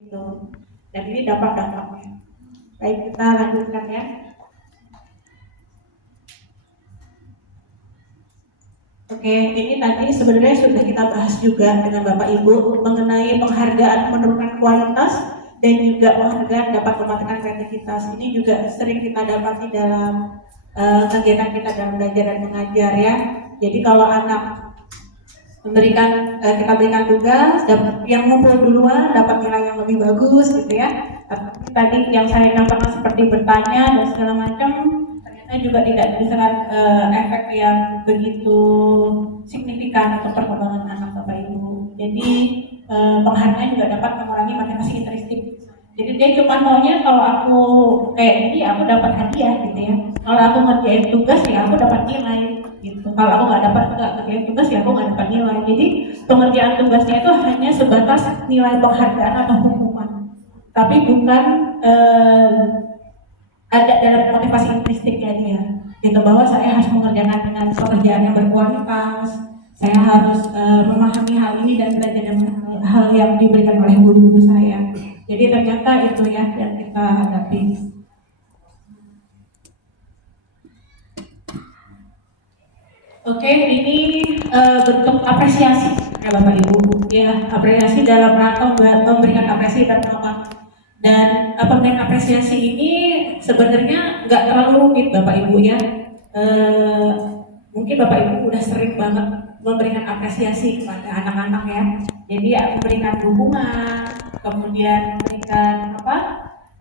gitu. Dan ini dampak-dampaknya. Baik, kita lanjutkan ya. Oke, ini tadi sebenarnya sudah kita bahas juga dengan Bapak Ibu mengenai penghargaan menurunkan kualitas dan juga penghargaan dapat mematikan kreativitas. Ini juga sering kita dapati dalam kegiatan kita dalam belajar dan mengajar ya. Jadi kalau anak kita berikan tugas, yang ngumpul duluan dapat nilai yang lebih bagus gitu ya. Tapi tadi yang saya contohkan seperti bertanya dan segala macam, ternyata juga tidak dengan efek yang begitu signifikan untuk perkembangan anak Bapak Ibu. Jadi penghargaan juga dapat mengurangi motivasi intrinsik. Jadi dia cuma maunya kalau aku kayak ini aku dapat hadiah gitu ya. Kalau aku ngerjain tugas ya aku dapat nilai gitu. Kalau aku nggak ngerjain tugas ya aku nggak dapat nilai. Jadi pengerjaan tugasnya itu hanya sebatas nilai penghargaan atau hukuman, tapi bukan ada dalam motivasi intrinstiknya dia. Gitu bahwa saya harus mengerjakan dengan pekerjaan yang berkualitas. Saya harus memahami hal ini dan belajar dengan hal yang diberikan oleh guru-guru saya. Jadi ternyata itu ya yang kita hadapi. Oke, ini bentuk apresiasi ya Bapak Ibu. Ya, apresiasi dalam rangka memberikan apresiasi dan pengakuan. Dan pemberian apresiasi ini sebenarnya nggak terlalu rumit Bapak Ibu ya. Mungkin Bapak Ibu udah sering banget memberikan apresiasi kepada anak-anak ya. Jadi ya, memberikan dukungan, kemudian memberikan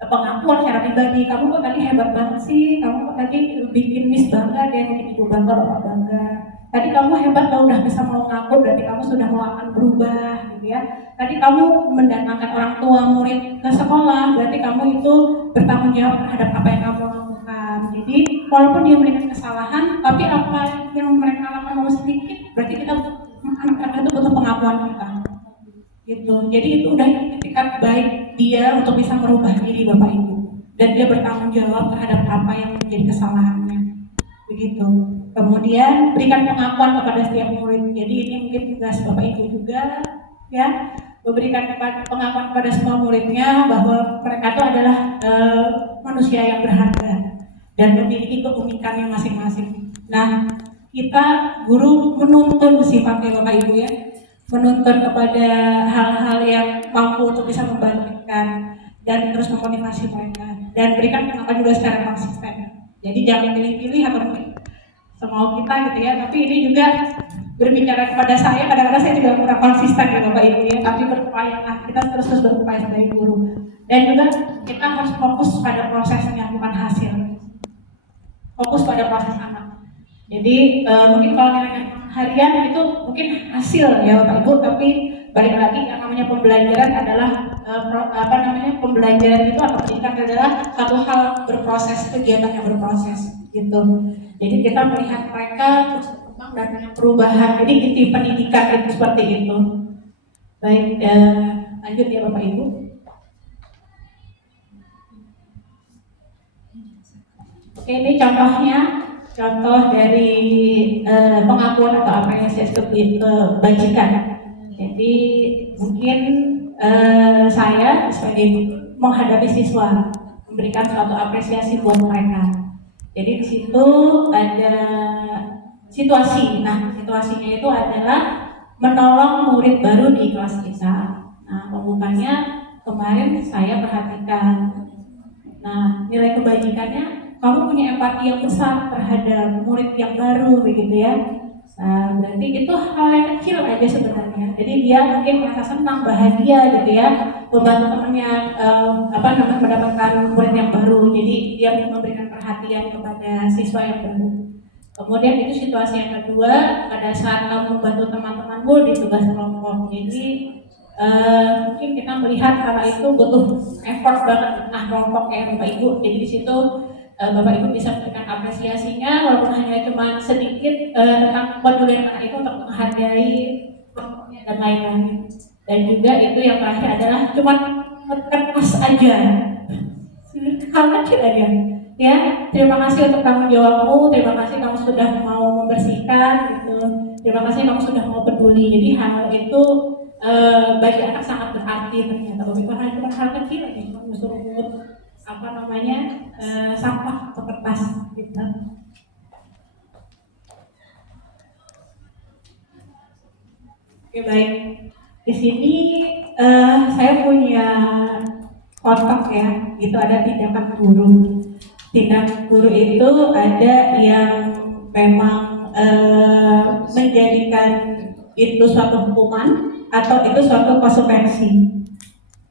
pengakuan secara pribadi. Kamu kok tadi hebat banget sih, kamu kok tadi bikin Miss bangga deh, bikin Ibu bangga, Bapak bangga. Tadi kamu hebat, kamu udah bisa mau ngaku, berarti kamu sudah mau akan berubah gitu ya. Tadi kamu mendatangkan orang tua murid ke sekolah, berarti kamu itu bertanggung jawab terhadap apa yang kamu lakukan. Jadi walaupun dia memberikan kesalahan, tapi apa yang mereka lakukan mau sedikit, berarti kita anak-anak itu butuh pengakuan kita. Gitu. Jadi itu udah etikat baik dia untuk bisa merubah diri Bapak Ibu. Dan dia bertanggung jawab terhadap apa yang menjadi kesalahannya. Begitu. Kemudian berikan pengakuan kepada setiap murid. Jadi ini mungkin tugas Bapak Ibu juga ya, memberikan pengakuan kepada semua muridnya bahwa mereka itu adalah manusia yang berharga dan memiliki keunikannya masing-masing. Nah, kita guru menuntun sifatnya Bapak Ibu ya, menuntun kepada hal-hal yang mampu untuk bisa membangkitkan dan terus memotivasi mereka dan berikan pengakuan juga secara konsisten. Jadi jangan pilih-pilih atau semau kita gitu ya, tapi ini juga berbicara kepada saya, kadang-kadang saya juga kurang konsisten ya Bapak Ibu ya, tapi berupaya kita terus berupaya sebagai guru dan juga kita harus fokus pada prosesnya bukan hasil, fokus pada proses anak. Jadi mungkin kalau harian itu mungkin hasil ya Bapak Ibu, tapi balik lagi yang namanya pembelajaran adalah pembelajaran itu atau pendidikan adalah satu hal berproses, kegiatan yang berproses gitu. Jadi kita melihat mereka terus berkembang dan perubahan. Jadi inti pendidikan itu seperti itu. Baik, lanjut ya Bapak Ibu. Oke, ini contohnya. Contoh dari pengakuan atau apresiasi kebajikan. Jadi mungkin saya sebagai menghadapi siswa memberikan suatu apresiasi buat mereka. Jadi di situ ada situasi. Nah, situasinya itu adalah menolong murid baru di kelas kita. Nah, pembukanya kemarin saya perhatikan. Nah, nilai kebajikannya kamu punya empati yang besar terhadap murid yang baru begitu ya. Nah, berarti itu hal yang kecil aja sebenarnya. Jadi dia mungkin merasa senang, bahagia gitu ya, membantu temannya mendapatkan murid yang baru. Jadi dia memberikan perhatian kepada siswa yang baru. Kemudian itu situasi yang kedua, pada saat kamu membantu teman-temanmu di tugas kelompok. Jadi mungkin kita melihat karena itu butuh effort banget kelompok kayak Bapak Ibu. Jadi di situ Bapak Ibu bisa memberikan apresiasinya walaupun hanya cuma sedikit tentang kepedulian anak itu untuk menghargai kelompoknya dan lain-lain. Dan juga itu yang terakhir adalah cuma kertas aja, hal kecil aja. Ya, terima kasih untuk tanggung jawabmu, terima kasih kamu sudah mau membersihkan gitu, terima kasih kamu sudah mau peduli. Jadi hal itu bagi anak sangat berarti ternyata. Bukan hal kecil nih, cuma suruh mungut sampah atau kertas gitu. Oke, baik. Di sini saya punya kotak ya, itu ada tindakan guru. Tindakan guru itu ada yang memang menjadikan itu suatu hukuman atau itu suatu konsekuensi.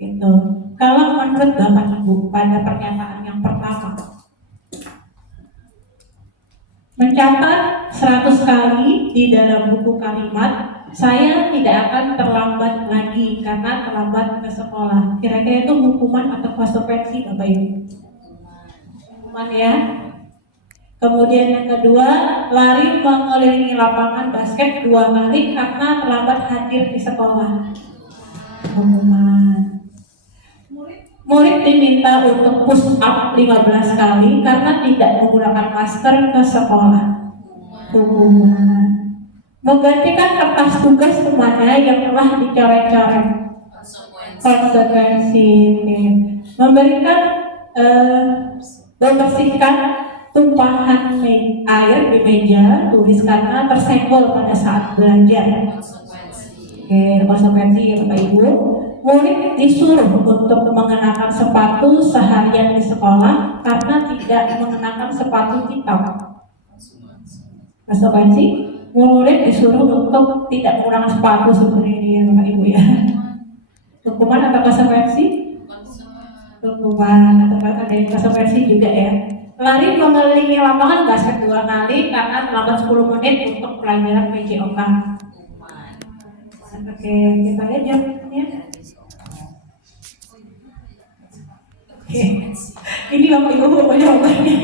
Gitu. Kalau menurut Bapak Ibu pada pernyataan yang pertama, mencatat 100 kali di dalam buku kalimat, saya tidak akan terlambat lagi karena terlambat ke sekolah. Kira-kira itu hukuman atau konsekuensi, Bapak Ibu? Hukuman ya. Kemudian yang kedua, lari mengelilingi lapangan basket 2 kali karena terlambat hadir di sekolah. Hukuman. Murid diminta untuk push up 15 kali karena tidak menggunakan masker ke sekolah. Hukuman. Menggantikan kertas tugas kemana yang telah dicoret-coret. Konsekuensi. Memberikan membersihkan tumpahan air di meja tulis karena tersenggol pada saat belajar. Oke, konsekuensi ya Bapak Ibu. Murid disuruh untuk mengenakan sepatu seharian di sekolah karena tidak mengenakan sepatu hitam. Konsekuensi. Murid disuruh untuk tidak menggunakan sepatu seperti ini ya Bapak Ibu ya. Hukuman atau konsekuensi? Hukuman atau ada yang konsekuensi juga ya. Lari mengelilingi lapangan basket 2 kali karena terlambat 10 menit untuk pelajaran PJOK. Oke, kita lihat jawabannya. Oke, ini Bapak Ibu jawabannya.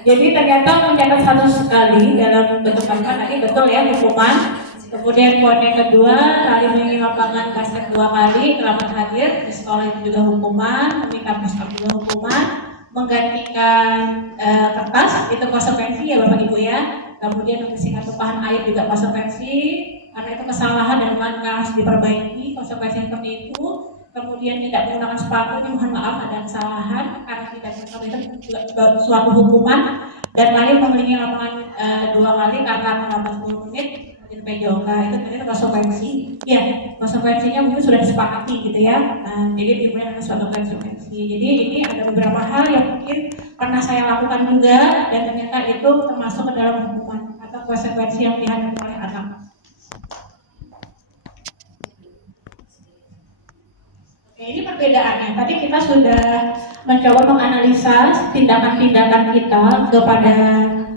Jadi ternyata mencatat 100 kali dalam bentuk kalimat tadi betul ya, hukuman. Kemudian poin yang kedua, lari mengelilingi lapangan basket 2 kali, terlambat hadir di sekolah itu juga hukuman, meminta push up juga hukuman, menggantikan kertas itu konsekuensi ya Bapak Ibu ya. Kemudian membersihkan tumpahan air juga konsekuensi, karena itu kesalahan dan harus diperbaiki, konsekuensi seperti itu. Kemudian tidak menggunakan sepatu, mohon maaf ada kesalahan karena tidak menggunakan itu juga suatu hukuman. Dan lari mengelilingi lapangan 2 kali karena terlambat 10 menit di PJOK, itu tadi konsekuensi. Ya, konsekuensinya mungkin sudah disepakati gitu ya. Jadi dimulai dengan suatu konsekuensi. Jadi ini ada beberapa hal yang mungkin pernah saya lakukan juga dan ternyata itu termasuk ke dalam hukuman atau konsekuensi yang dihadapi oleh anak. Ini perbedaannya. Tadi kita sudah mencoba menganalisa tindakan-tindakan kita kepada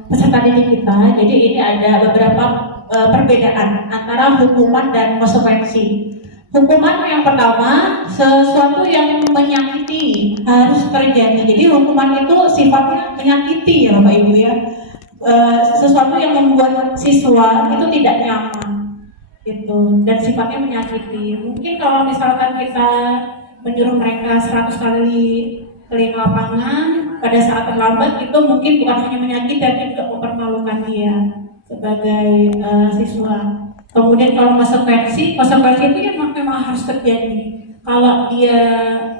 peserta didik kita. Jadi ini ada beberapa perbedaan antara hukuman dan konsekuensi. Hukuman yang pertama, sesuatu yang menyakiti harus terjadi. Jadi hukuman itu sifatnya menyakiti ya Bapak Ibu ya. Sesuatu yang membuat siswa itu tidak nyaman gitu, dan sifatnya menyakiti. Mungkin kalau misalkan kita menyuruh mereka 100 kali keliling lapangan pada saat terlambat, itu mungkin bukan hanya menyakiti tapi juga mempermalukan dia sebagai siswa. Kemudian kalau konsekuensi itu memang harus terjadi. Kalau dia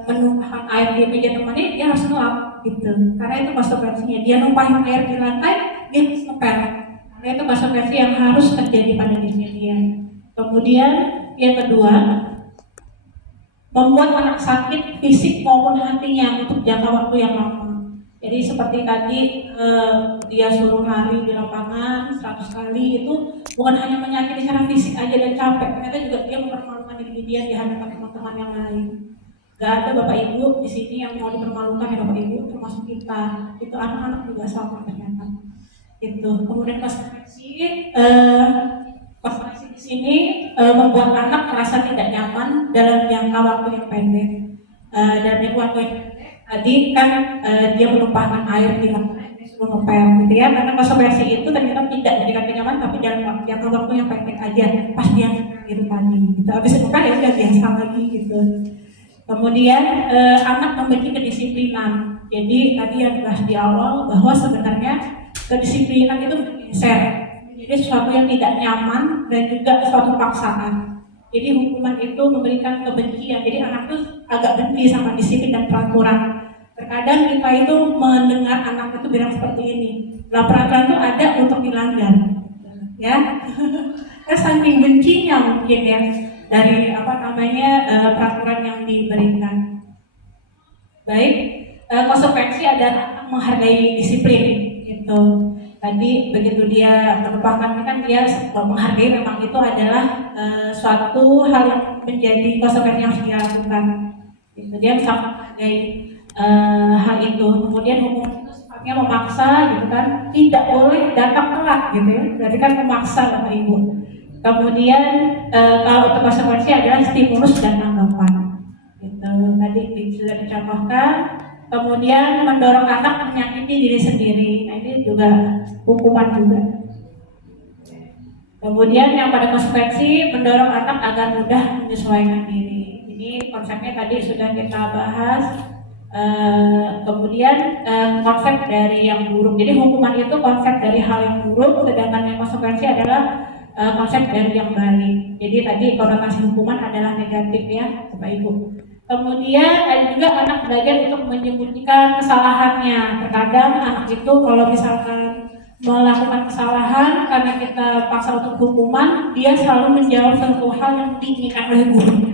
menumpahkan air di meja temannya, dia harus ngelap gitu, karena itu konsekuensinya. Dia numpahin air di lantai, dia harus ngepel, karena itu konsekuensi yang harus terjadi pada dirinya dia. Kemudian yang kedua, membuat anak sakit fisik maupun hatinya untuk jangka waktu yang lama. Jadi seperti tadi dia suruh lari di lapangan 100 kali, itu bukan hanya menyakiti secara fisik aja dan capek, ternyata juga dia mempermalukan diri dia di hadapan teman-teman yang lain. Gak ada Bapak Ibu di sini yang mau dipermalukan ya Bapak Ibu, termasuk kita. Itu anak-anak juga sama ternyata. Itu. Kemudian konsekuensi di sini membuat anak merasa tidak nyaman dalam jangka waktu yang pendek. Dalam jangka waktu yang pendek tadi kan dia menumpahkan air di lantai, disuruh ngepel gitu ya. Karena konsekuensi itu ternyata tidak memberikan kenyaman, tapi dalam jangka waktu yang pendek aja, pas dia gitu tadi. Gitu. Habis itu kan ya udah biasa lagi gitu. Kemudian anak memiliki kedisiplinan. Jadi tadi yang dibahas di awal bahwa sebenarnya kedisiplinan itu bergeser. Jadi sesuatu yang tidak nyaman dan juga suatu paksaan. Jadi hukuman itu memberikan kebencian. Jadi anak itu agak benci sama disiplin dan peraturan. Terkadang kita itu mendengar anak itu bilang seperti ini, lah peraturan itu ada untuk dilanggar, ya. Saking bencinya mungkin ya dari peraturan yang diberikan. Baik, konsekuensi adalah menghargai disiplin gitu. Tadi begitu dia merupakan kan dia menghargai, memang itu adalah suatu hal yang menjadi konsekuensi yang harus dia lakukan. Gitu. Dia sangat menghargai hal itu. Kemudian hukum itu sifatnya memaksa gitu kan, tidak boleh datang telat gitu ya. Berarti kan memaksa Bapak Ibu. Kemudian kalau untuk konsekuensi adalah stimulus dan tanggapan. Gitu. Tadi sudah dicontohkan. Kemudian mendorong anak menyakiti diri sendiri. Nah ini juga hukuman juga. Kemudian yang pada konsekuensi mendorong anak agar mudah menyesuaikan diri. Ini konsepnya tadi sudah kita bahas. Kemudian konsep dari yang buruk. Jadi hukuman itu konsep dari hal yang buruk, sedangkan yang konsekuensi adalah konsep dari yang baik. Jadi tadi konotasi hukuman adalah negatif ya, Bapak Ibu. Kemudian ada juga anak belajar untuk menyembunyikan kesalahannya. Terkadang anak itu kalau misalkan melakukan kesalahan karena kita paksa untuk hukuman, dia selalu menjawab suatu hal yang diinginkan oleh gurunya,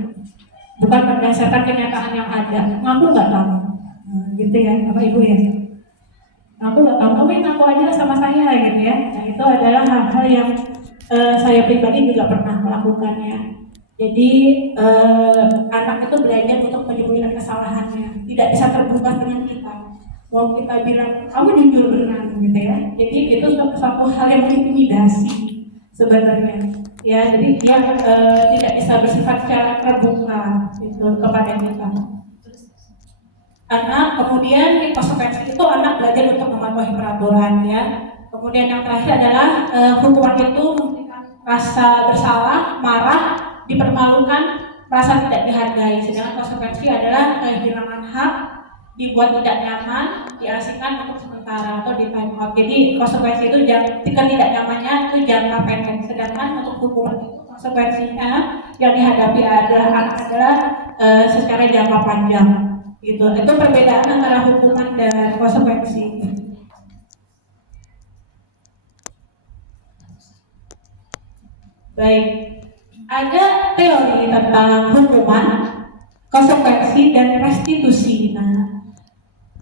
bukan berdasarkan kenyataan yang ada. Ngaku nggak tahu, gitu ya, Bapak Ibu ya. Ngaku nggak tahu, kamu ngaku aja sama saya gitu ya. Nah itu adalah hal-hal yang saya pribadi juga pernah melakukannya. Jadi anak itu belajar untuk menyembunyikan kesalahannya, tidak bisa terbuka dengan kita. Mau kita bilang kamu jujur beneran gitu ya. Jadi itu suatu hal yang mengintimidasi sebenarnya. Ya, jadi dia tidak bisa bersifat secara terbuka gitu kepada kita. Anak kemudian konsekuensi itu anak belajar untuk mematuhi peraturan ya. Kemudian yang terakhir adalah hukuman itu memberikan rasa bersalah, marah, dipermalukan, merasa tidak dihargai. Sedangkan konsekuensi adalah kehilangan hak, dibuat tidak nyaman, diasingkan untuk sementara atau di time out. Jadi konsekuensi itu tidak nyamannya itu jangka pendek. Sedangkan untuk hukuman itu konsekuensinya yang dihadapi adalah secara jangka panjang. Gitu. Itu perbedaan antara hukuman dan konsekuensi. Baik, ada teori tentang hukuman, konsekuensi dan restitusi. Nah,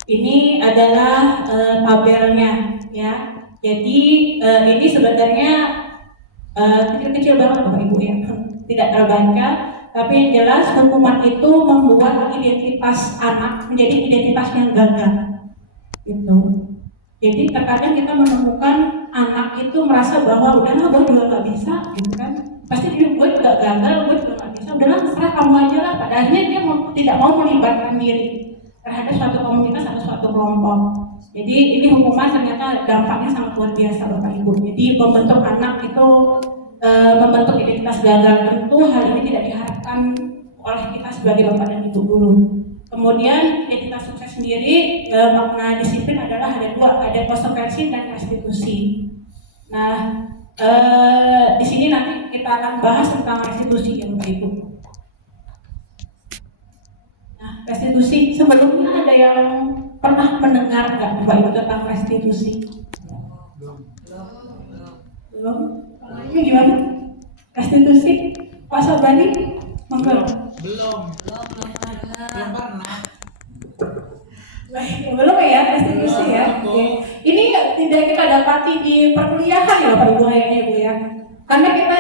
ini adalah tabelnya, ya. Jadi ini sebenarnya kecil-kecil banget Bapak Ibu ya, tidak terbaca. Tapi yang jelas hukuman itu membuat identitas anak menjadi identitas yang gagal, gitu. Jadi terkadang kita menemukan anak itu merasa bahwa udahlah gue juga nggak bisa, gitu kan? Pasti dia gue juga gagal, gue juga nggak bisa. Udahlah terserah kamu aja lah. Pada akhirnya dia tidak mau melibatkan diri terhadap suatu komunitas atau suatu kelompok. Jadi ini hukuman ternyata dampaknya sangat luar biasa Bapak Ibu. Jadi membentuk anak itu membentuk identitas gagal, tentu hal ini tidak diharapkan oleh kita sebagai bapak dan ibu guru. Kemudian identitas sukses sendiri, makna disiplin adalah ada dua, ada konsekuensi dan restitusi. Nah, di sini nanti kita akan bahas tentang restitusi ya Bapak Ibu. Nah, restitusi sebelumnya ada yang pernah mendengar nggak Bapak Ibu tentang restitusi? Belum. Ini gimana? Restitusi? Pak Sabani? Belum pernah. Baik, belum ya restitusi ya. Oke. Ini tidak kita dapati di perkuliahan ya Bapak Ibu ayahnya Ibu ya. Karena kita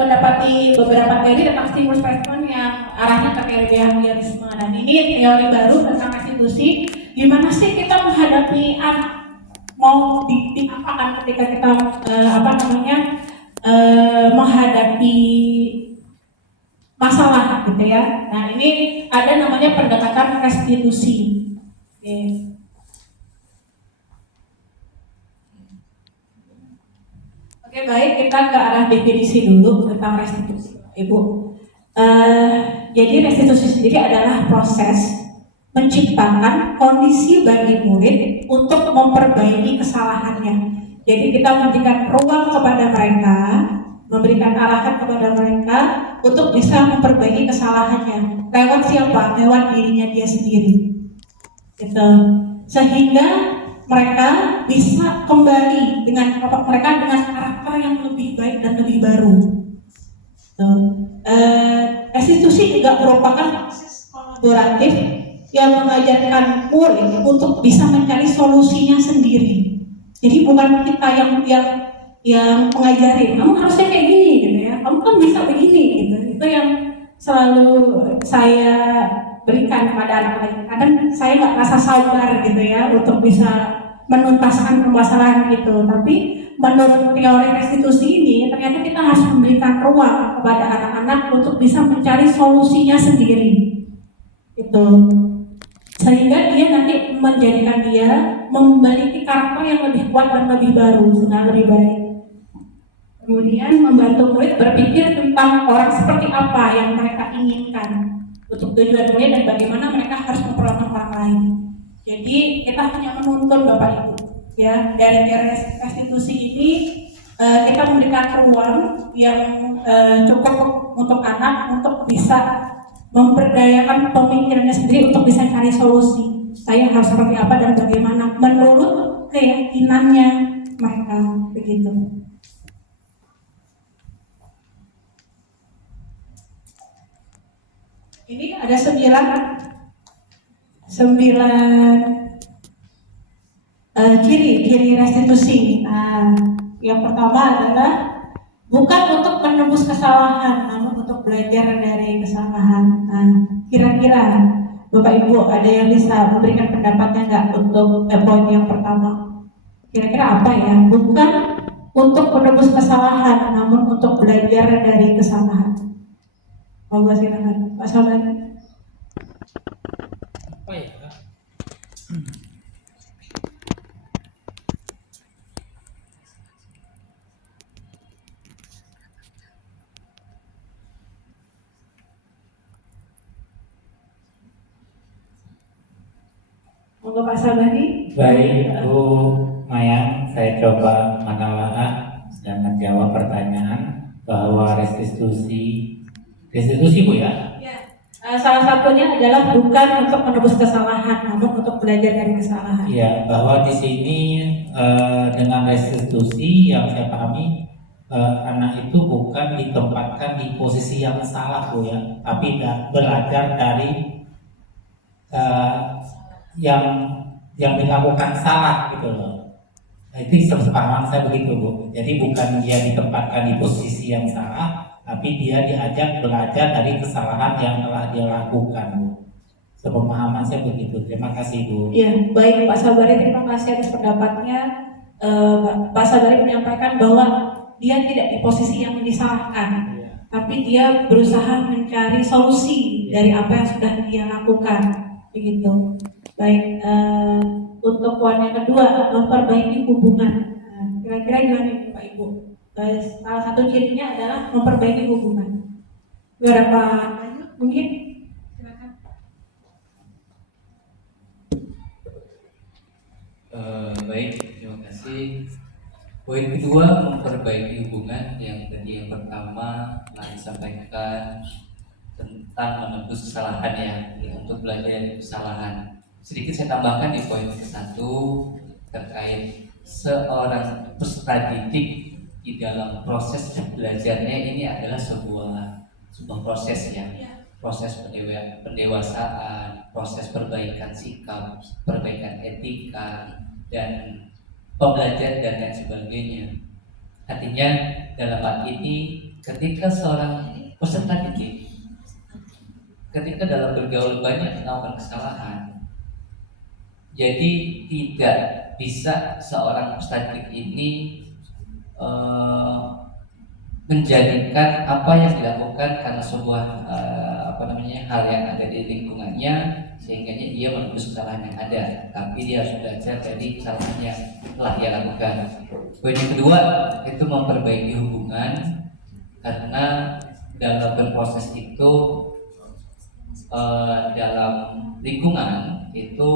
mendapati beberapa teori tentang stimulus respon yang arahnya ke teori behaviorisme. Dan ini teori baru tentang restitusi. Gimana sih kita menghadapi anak mau diapakan ketika kita menghadapi masalah gitu ya. Nah ini ada namanya pendekatan restitusi. Oke, baik, kita ke arah definisi dulu tentang restitusi, Ibu. Jadi restitusi sendiri adalah proses menciptakan kondisi bagi murid untuk memperbaiki kesalahannya. Jadi kita memberikan ruang kepada mereka memberikan arahan kepada mereka untuk bisa memperbaiki kesalahannya. Lewat siapa? Lewat dirinya dia sendiri. Gitu. Sehingga mereka bisa kembali dengan mereka dengan karakter yang lebih baik dan lebih baru. Restitusi juga merupakan proses kolaboratif yang mengajarkan murid untuk bisa mencari solusinya sendiri. Jadi bukan kita yang mengajarin, kamu harusnya kayak gini gitu ya, kamu kan bisa begini gitu. Itu yang selalu saya berikan kepada anak-anak. Kadang saya nggak rasa sabar gitu ya untuk bisa menuntaskan permasalahan itu. Tapi menurut teori restitusi ini, ternyata kita harus memberikan ruang kepada anak-anak untuk bisa mencari solusinya sendiri. Itu sehingga dia nanti menjadikan dia memiliki karakter yang lebih kuat dan lebih baru, dengan lebih baik. Kemudian membantu murid berpikir tentang orang seperti apa yang mereka inginkan untuk tujuan murid dan bagaimana mereka harus memperlakukan orang lain. Jadi kita hanya menuntun Bapak Ibu, ya, dari teori restitusi ini kita memberikan ruang yang cukup untuk anak untuk bisa memperdayakan pemikirannya sendiri untuk bisa cari solusi. Saya harus seperti apa dan bagaimana menurut keyakinannya mereka, begitu. Ini ada 9 ciri restitusi. Yang pertama adalah bukan untuk menembus kesalahan, namun untuk belajar dari kesalahan. Kira-kira Bapak Ibu ada yang bisa memberikan pendapatnya nggak untuk poin yang pertama? Kira-kira apa ya? Bukan untuk menembus kesalahan, namun untuk belajar dari kesalahan. Monggo silakan, Pak Sobari. Apa ya? Monggo Pak Sabari. Baik, Bu Mayang, saya coba menelaah dan menjawab pertanyaan bahwa restitusi Bu ya? Ya. Salah satunya adalah bukan untuk menebus kesalahan, namun untuk belajar dari kesalahan. Iya, bahwa di sini dengan restitusi yang saya pahami anak itu bukan ditempatkan di posisi yang salah Bu ya, tapi belajar dari yang dilakukan salah gitu loh. Nah, itu sepemahaman saya begitu Bu. Jadi bukan dia ditempatkan di posisi yang salah, tapi dia diajak belajar dari kesalahan yang telah dia lakukan Bu. Sepemahaman saya begitu. Terima kasih Bu. Iya, baik Pak Sabari, terima kasih atas pendapatnya. Pak Sabari menyampaikan bahwa dia tidak di posisi yang disalahkan, tapi dia berusaha mencari solusi dari apa yang sudah dia lakukan, begitu. Baik, untuk poin yang kedua, memperbaiki hubungan. Kira-kira gimana Pak Ibu? Salah satu cirinya adalah memperbaiki hubungan. Berapa mungkin? Silakan. Baik, terima kasih. Poin kedua, memperbaiki hubungan. Yang pertama telah disampaikan tentang menembus kesalahan ya, untuk belajar dari kesalahan. Sedikit saya tambahkan di poin ke-1 terkait seorang peserta didik di dalam proses belajarnya ini adalah sebuah proses ya, proses pendewasaan, proses perbaikan sikap, perbaikan etika dan pembelajaran dan lain sebagainya. Artinya dalam hal ini ketika seorang peserta didik ketika dalam bergaul banyak melakukan kesalahan, jadi tidak bisa seorang peserta didik ini menjadikan apa yang dilakukan karena sebuah hal yang ada di lingkungannya sehingga dia menembus kesalahan yang ada, tapi dia harus belajar dari kesalahan yang telah dia lakukan. Poin yang kedua itu memperbaiki hubungan, karena dalam berproses itu dalam lingkungan itu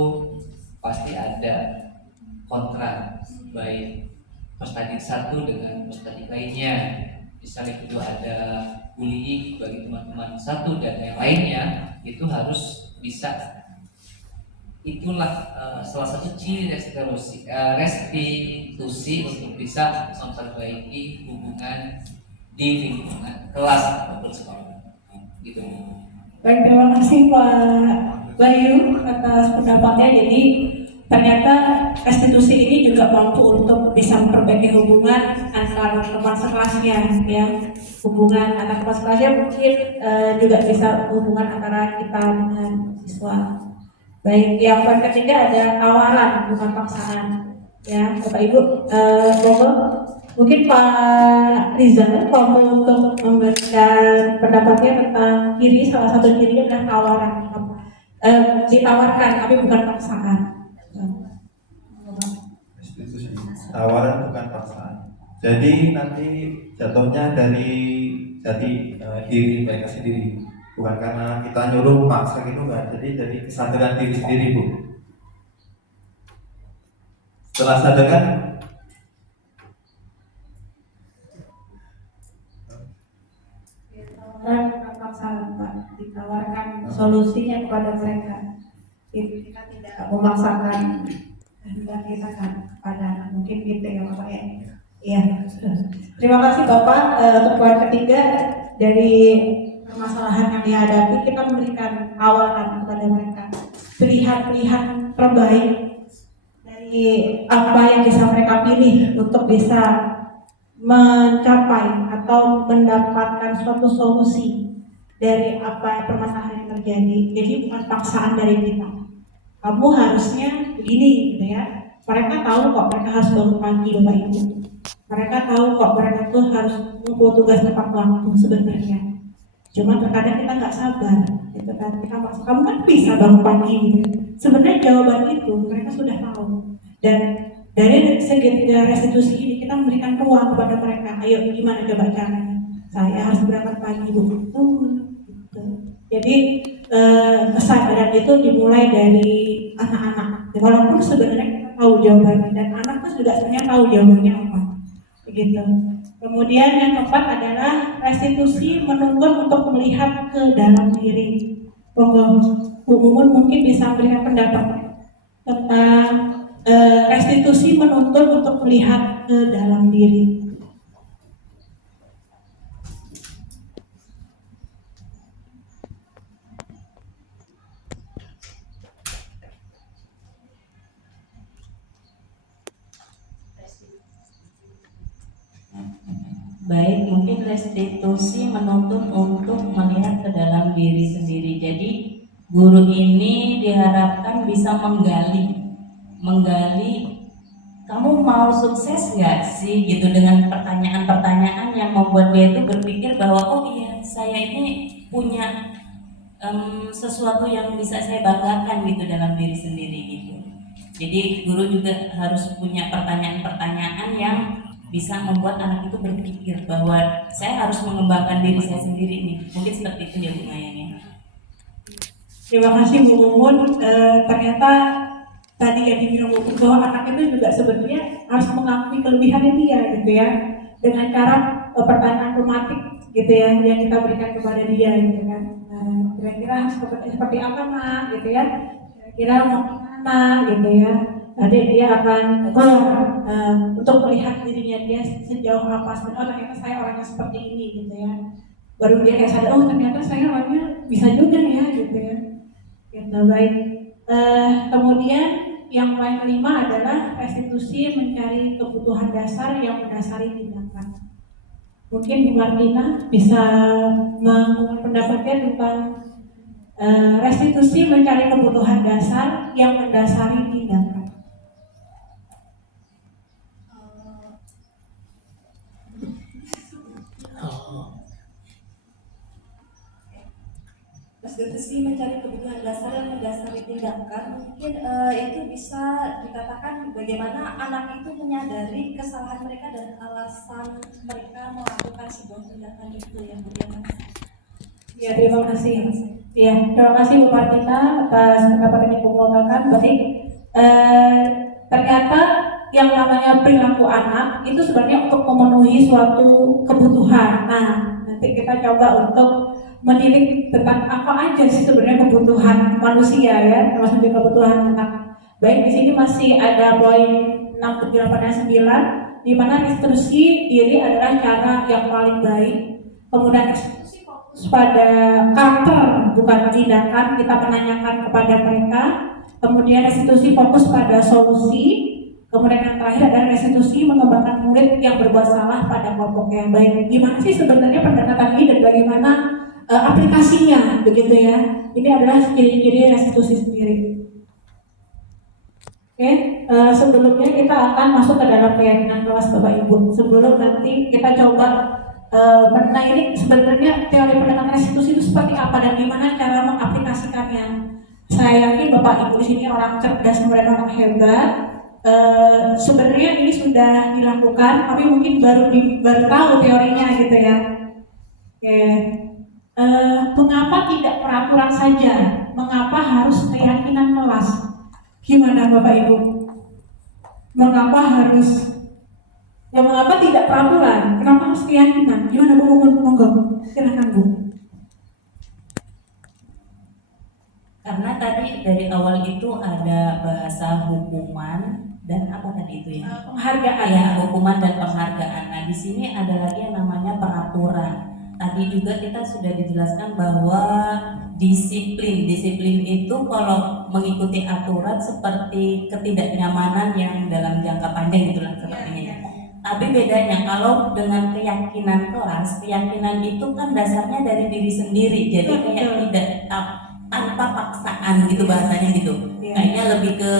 pasti ada kontra, baik peserta didik satu dengan peserta didik lainnya. misalnya itu ada bullying bagi teman-teman satu dan yang lainnya, itu harus bisa. Itulah salah satu ciri restitusi untuk bisa memperbaiki hubungan di lingkungan kelas ataupun sekolah. Gitu. Baik, terima kasih Pak Bayu atas pendapatnya. Jadi ternyata restitusi ini juga mampu untuk bisa memperbaiki hubungan antara teman sekelasnya, ya. Hubungan antar teman sekelasnya mungkin juga bisa hubungan antara kita dengan siswa. Baik, yang poin ketiga ada tawaran bukan paksaan. Ya, Bapak Ibu, monggo mungkin Pak Rizal mau untuk memberikan pendapatnya tentang ciri, salah satu cirinya adalah tawaran. Ditawarkan tapi bukan paksaan. Restitusi, tawaran bukan paksaan. Jadi nanti jatuhnya dari diri mereka sendiri, bukan karena kita nyuruh paksa gitu, enggak. Jadi dari kesadaran diri sendiri, Bu. Setelah sadar kan Bukan paksaan, Pak. Ditawarkan solusinya kepada mereka. Kita tidak memaksakan kehendak kita kan kepada mungkin gitu ya Bapak ya. Iya. Terima kasih Bapak. Untuk poin ketiga dari permasalahan yang dihadapi, kita memberikan tawaran kepada mereka, pilihan-pilihan terbaik dari apa yang bisa mereka pilih untuk bisa mencapai atau mendapatkan suatu solusi dari apa permasalahan yang terjadi. Jadi bukan paksaan dari kita. Kamu harusnya begini gitu ya. Mereka tahu kok mereka harus bangun pagi Bapak Ibu. Mereka tahu kok mereka tuh harus mengumpul tugas tepat waktu sebenarnya. Cuma terkadang kita nggak sabar, gitu kan? Kita maksa kamu kan bisa bangun pagi gitu. Sebenarnya jawaban itu mereka sudah tahu. Dan dari segitiga restitusi ini kita memberikan ruang kepada mereka. Ayo gimana coba caranya? Saya harus berangkat pagi Bu. Gitu. Jadi kesadaran itu dimulai dari anak-anak. Walaupun sebenarnya kita tahu jawabannya dan anak pun juga sebenarnya tahu jawabannya apa. Begitu. Kemudian yang keempat adalah restitusi menuntut untuk melihat ke dalam diri. Bu Mumun mungkin bisa memberikan pendapat tentang restitusi menuntut untuk melihat ke dalam diri. Baik, mungkin restitusi menuntut untuk melihat ke dalam diri sendiri. Jadi guru ini diharapkan bisa menggali kamu mau sukses gak sih gitu, dengan pertanyaan-pertanyaan yang membuat dia itu berpikir bahwa oh iya saya ini punya sesuatu yang bisa saya banggakan gitu dalam diri sendiri gitu. Jadi guru juga harus punya pertanyaan-pertanyaan yang bisa membuat anak itu berpikir bahwa saya harus mengembangkan diri saya sendiri nih. Mungkin seperti itu ya Bu Maya ya. Terima kasih Bu Mumun. Ternyata tadi yang dibilang Bu Mumun bahwa anak itu juga sebenarnya harus mengakui kelebihannya dia gitu ya, dengan cara pertanyaan romantik gitu ya yang kita berikan kepada dia gitu kan. Kira-kira harus seperti apa Mak gitu ya, kira-kira mau gimana gitu ya. Nanti dia akan keluar untuk melihat dirinya dia sejauh apa sebenarnya. Oh ternyata saya orangnya seperti ini gitu ya. Baru dia kayak sadar, oh ternyata saya orangnya bisa juga ya gitu ya. Gitu, baik. Kemudian yang paling kelima adalah restitusi mencari kebutuhan dasar yang mendasari tindakan. Mungkin Bu Martina bisa mengungkapkan pendapatnya tentang restitusi mencari kebutuhan dasar yang mendasari tindakan. Restitusi mencari kebutuhan dasar yang mendasari tindakan, mungkin itu bisa dikatakan bagaimana anak itu menyadari kesalahan mereka dan alasan mereka melakukan sebuah tindakan itu yang bagaimana. Ya, terima kasih. Ya, terima kasih Bu Martina atas pendapat yang dikemukakan. Baik, ternyata yang namanya perilaku anak itu sebenarnya untuk memenuhi suatu kebutuhan. Nah, nanti kita coba untuk menilik tentang apa aja sih sebenarnya kebutuhan manusia ya, termasuk juga kebutuhan anak. Baik, di sini masih ada poin 6, 7, 8, dan 9, di mana restitusi diri adalah cara yang paling baik. Kemudian restitusi fokus pada karakter bukan tindakan, kita menanyakan kepada mereka. Kemudian restitusi fokus pada solusi. Kemudian yang terakhir adalah restitusi mengembangkan murid yang berbuat salah pada kelompok yang baik. Gimana sih sebenarnya pendekatan ini dan bagaimana aplikasinya, begitu ya? Ini adalah ciri-ciri restitusi sendiri. Oke, sebelumnya kita akan masuk ke dalam keyakinan kelas Bapak Ibu. Sebelum nanti kita coba nah ini sebenarnya teori pendekatan restitusi itu seperti apa dan gimana cara mengaplikasikannya. Saya yakin Bapak Ibu di sini orang cerdas kemudian orang hebat. Sebenarnya ini sudah dilakukan, tapi mungkin baru tahu teorinya gitu ya. Oke, mengapa tidak peraturan saja? Mengapa harus keyakinan kelas? Gimana Bapak Ibu? Mengapa harus? Ya mengapa tidak peraturan? Kenapa harus keyakinan? Gimana Bu? Monggo, silakan Bu. Karena tadi dari awal itu ada bahasa hukuman dan apa tadi itu ya? Penghargaan. Ya, hukuman dan penghargaan. Nah, di sini ada lagi yang namanya peraturan. Tadi juga kita sudah dijelaskan bahwa disiplin itu kalau mengikuti aturan seperti ketidaknyamanan yang dalam jangka panjang itulah sepertinya. Tapi bedanya kalau dengan keyakinan kelas, keyakinan itu kan dasarnya dari diri sendiri. Jadi kayak tidak tanpa paksaan gitu bahasanya gitu. Kayaknya lebih ke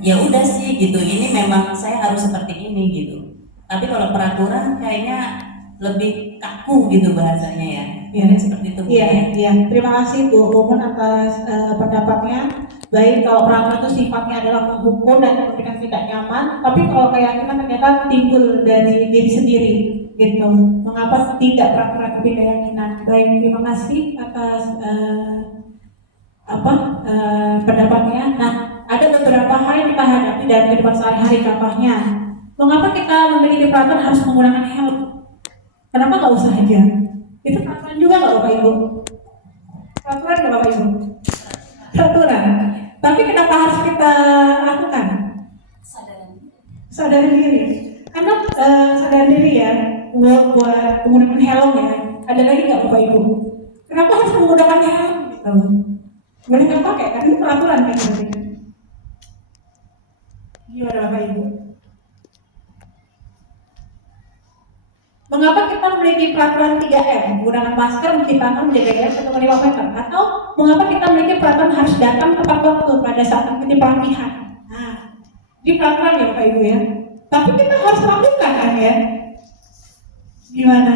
ya udah sih gitu, ini memang saya harus seperti ini gitu. Tapi kalau peraturan kayaknya lebih kaku gitu bahasanya ya. Iya, seperti itu. Iya. Terima kasih Bu Mumun atas pendapatnya. Baik, kalau peraturan itu sifatnya adalah menghukum dan memberikan tidak nyaman, tapi kalau keyakinan ternyata timbul dari diri sendiri gitu. Mengapa tidak peraturan tapi keyakinan? Baik, terima kasih atas pendapatnya. Nah, ada beberapa hal yang kita hadapi dalam kehidupan sehari-hari. Contohnya, mengapa kita memiliki peraturan harus menggunakan helm? Kenapa nggak usah aja? Itu peraturan juga nggak Bapak Ibu? Peraturan nggak Bapak Ibu? Peraturan. Tapi kenapa harus kita lakukan? Sadar diri. Karena sadar diri ya, buat menggunakan helm ya. Ada lagi nggak Bapak Ibu? Kenapa harus menggunakan helm? Gitu. Boleh nggak pakai? Kan itu peraturan kan berarti. Gimana Bapak Ibu? Mengapa kita memiliki peraturan 3M? Menggunakan masker, mencuci tangan, menjaga jarak 1,5 meter. Atau mengapa kita memiliki peraturan harus datang tepat waktu pada saat mengikuti pelatihan? Nah, di peraturan ya Bapak Ibu ya. Tapi kita harus lakukan kan ya? Gimana?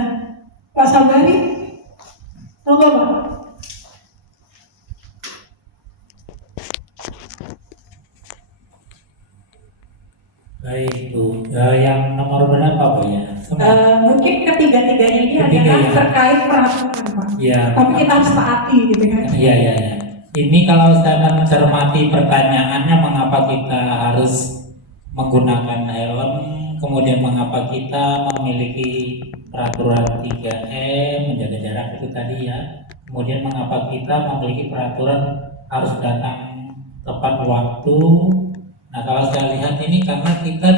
Pak Sabari? Monggo Pak. Baik Bu, yang nomor berapa Bu ya? Mungkin ketiga-tiganya ini adalah ya. terkait peraturan Pak. Ya. Tapi kita harus taati gitu kan? Iya. Ini kalau saya mencermati pertanyaannya, mengapa kita harus menggunakan helm, kemudian mengapa kita memiliki peraturan 3M, menjaga jarak itu tadi ya. Kemudian mengapa kita memiliki peraturan harus datang tepat waktu. Nah, kalau saya lihat ini karena kita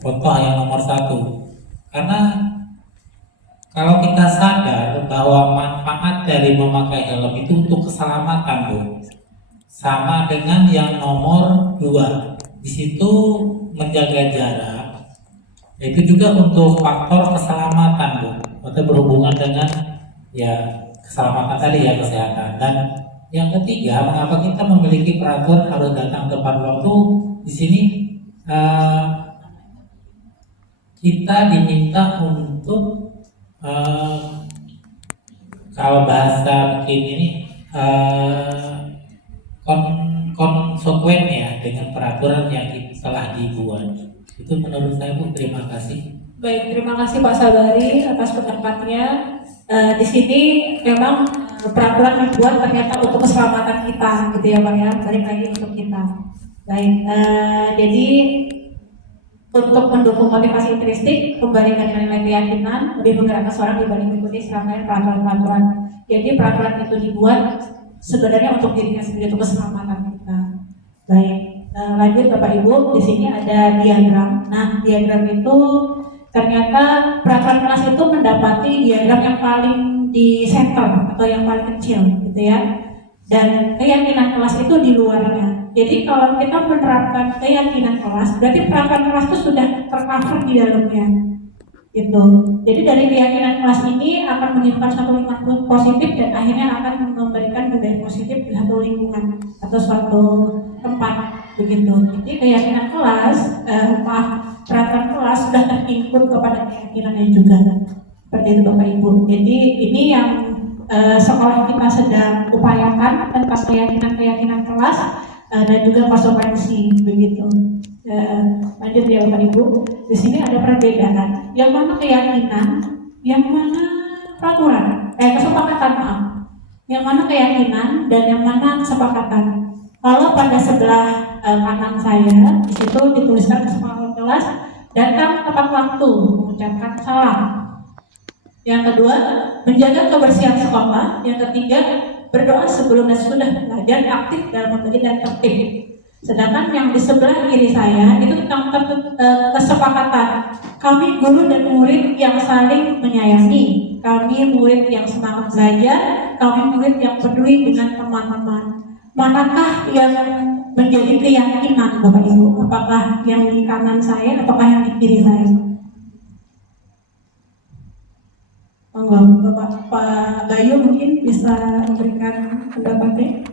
contoh yang nomor 1. Karena kalau kita sadar bahwa manfaat dari memakai helm itu untuk keselamatan, Bu. Sama dengan yang nomor 2. Di situ menjaga jarak. Itu juga untuk faktor keselamatan, Bu. Atau berhubungan dengan ya keselamatan tadi ya, kesehatan. Dan yang ketiga, mengapa kita memiliki peraturan harus datang tepat waktu? Di sini kita diminta untuk kalau bahasa begini ini konsekuen ya dengan peraturan yang telah dibuat. Itu menurut saya Bu, terima kasih. Baik, terima kasih Pak Sabari atas pendapatnya. Di sini memang peraturan dibuat ternyata untuk keselamatan kita, gitu ya Pak ya. Balik lagi untuk kita. Baik, jadi untuk mendukung motivasi intrinsik, kembalikan nilai keyakinan, lebih menggerakkan seorang dibanding mengikuti serangkaian peraturan-peraturan. Jadi peraturan itu dibuat sebenarnya untuk dirinya sendiri, untuk keselamatan kita. Baik, lanjut Bapak Ibu, di sini ada diagram. Nah, diagram itu ternyata peraturan kelas itu mendapati diagram yang paling di center atau yang paling kecil, gitu ya. Dan keyakinan kelas itu di luarnya. Jadi kalau kita menerapkan keyakinan kelas, berarti peraturan kelas itu sudah tercover di dalamnya, gitu. Jadi dari keyakinan kelas ini akan menyimpan suatu lingkungan positif dan akhirnya akan memberikan budaya positif di satu lingkungan atau suatu tempat, begitu. Jadi keyakinan kelas, peraturan kelas sudah terinkut kepada keyakinannya juga, seperti itu Bapak Ibu. Jadi ini yang sekolah kita sedang upayakan tentang keyakinan kelas dan juga konsekuensi, begitu. Lanjut ya Bapak Ibu. Di sini ada perbedaan. Yang mana keyakinan, yang mana peraturan, kesepakatan, maaf. Yang mana keyakinan dan yang mana kesepakatan. Kalau pada sebelah kanan saya, di situ dituliskan kesepakatan kelas, datang tepat waktu, mengucapkan salam. Yang kedua, menjaga kebersihan sekolah. Yang ketiga, berdoa sebelum dan sudah belajar, aktif dalam membagi dan tertib. Sedangkan yang di sebelah kiri saya itu tentang kesepakatan. Kami guru dan murid yang saling menyayangi. Kami murid yang semangat belajar. Kami murid yang peduli dengan teman-teman. Manakah yang menjadi keyakinan Bapak Ibu? Apakah yang di kanan saya ataukah yang di kiri saya? Pak Bayu mungkin bisa memberikan pendapatnya.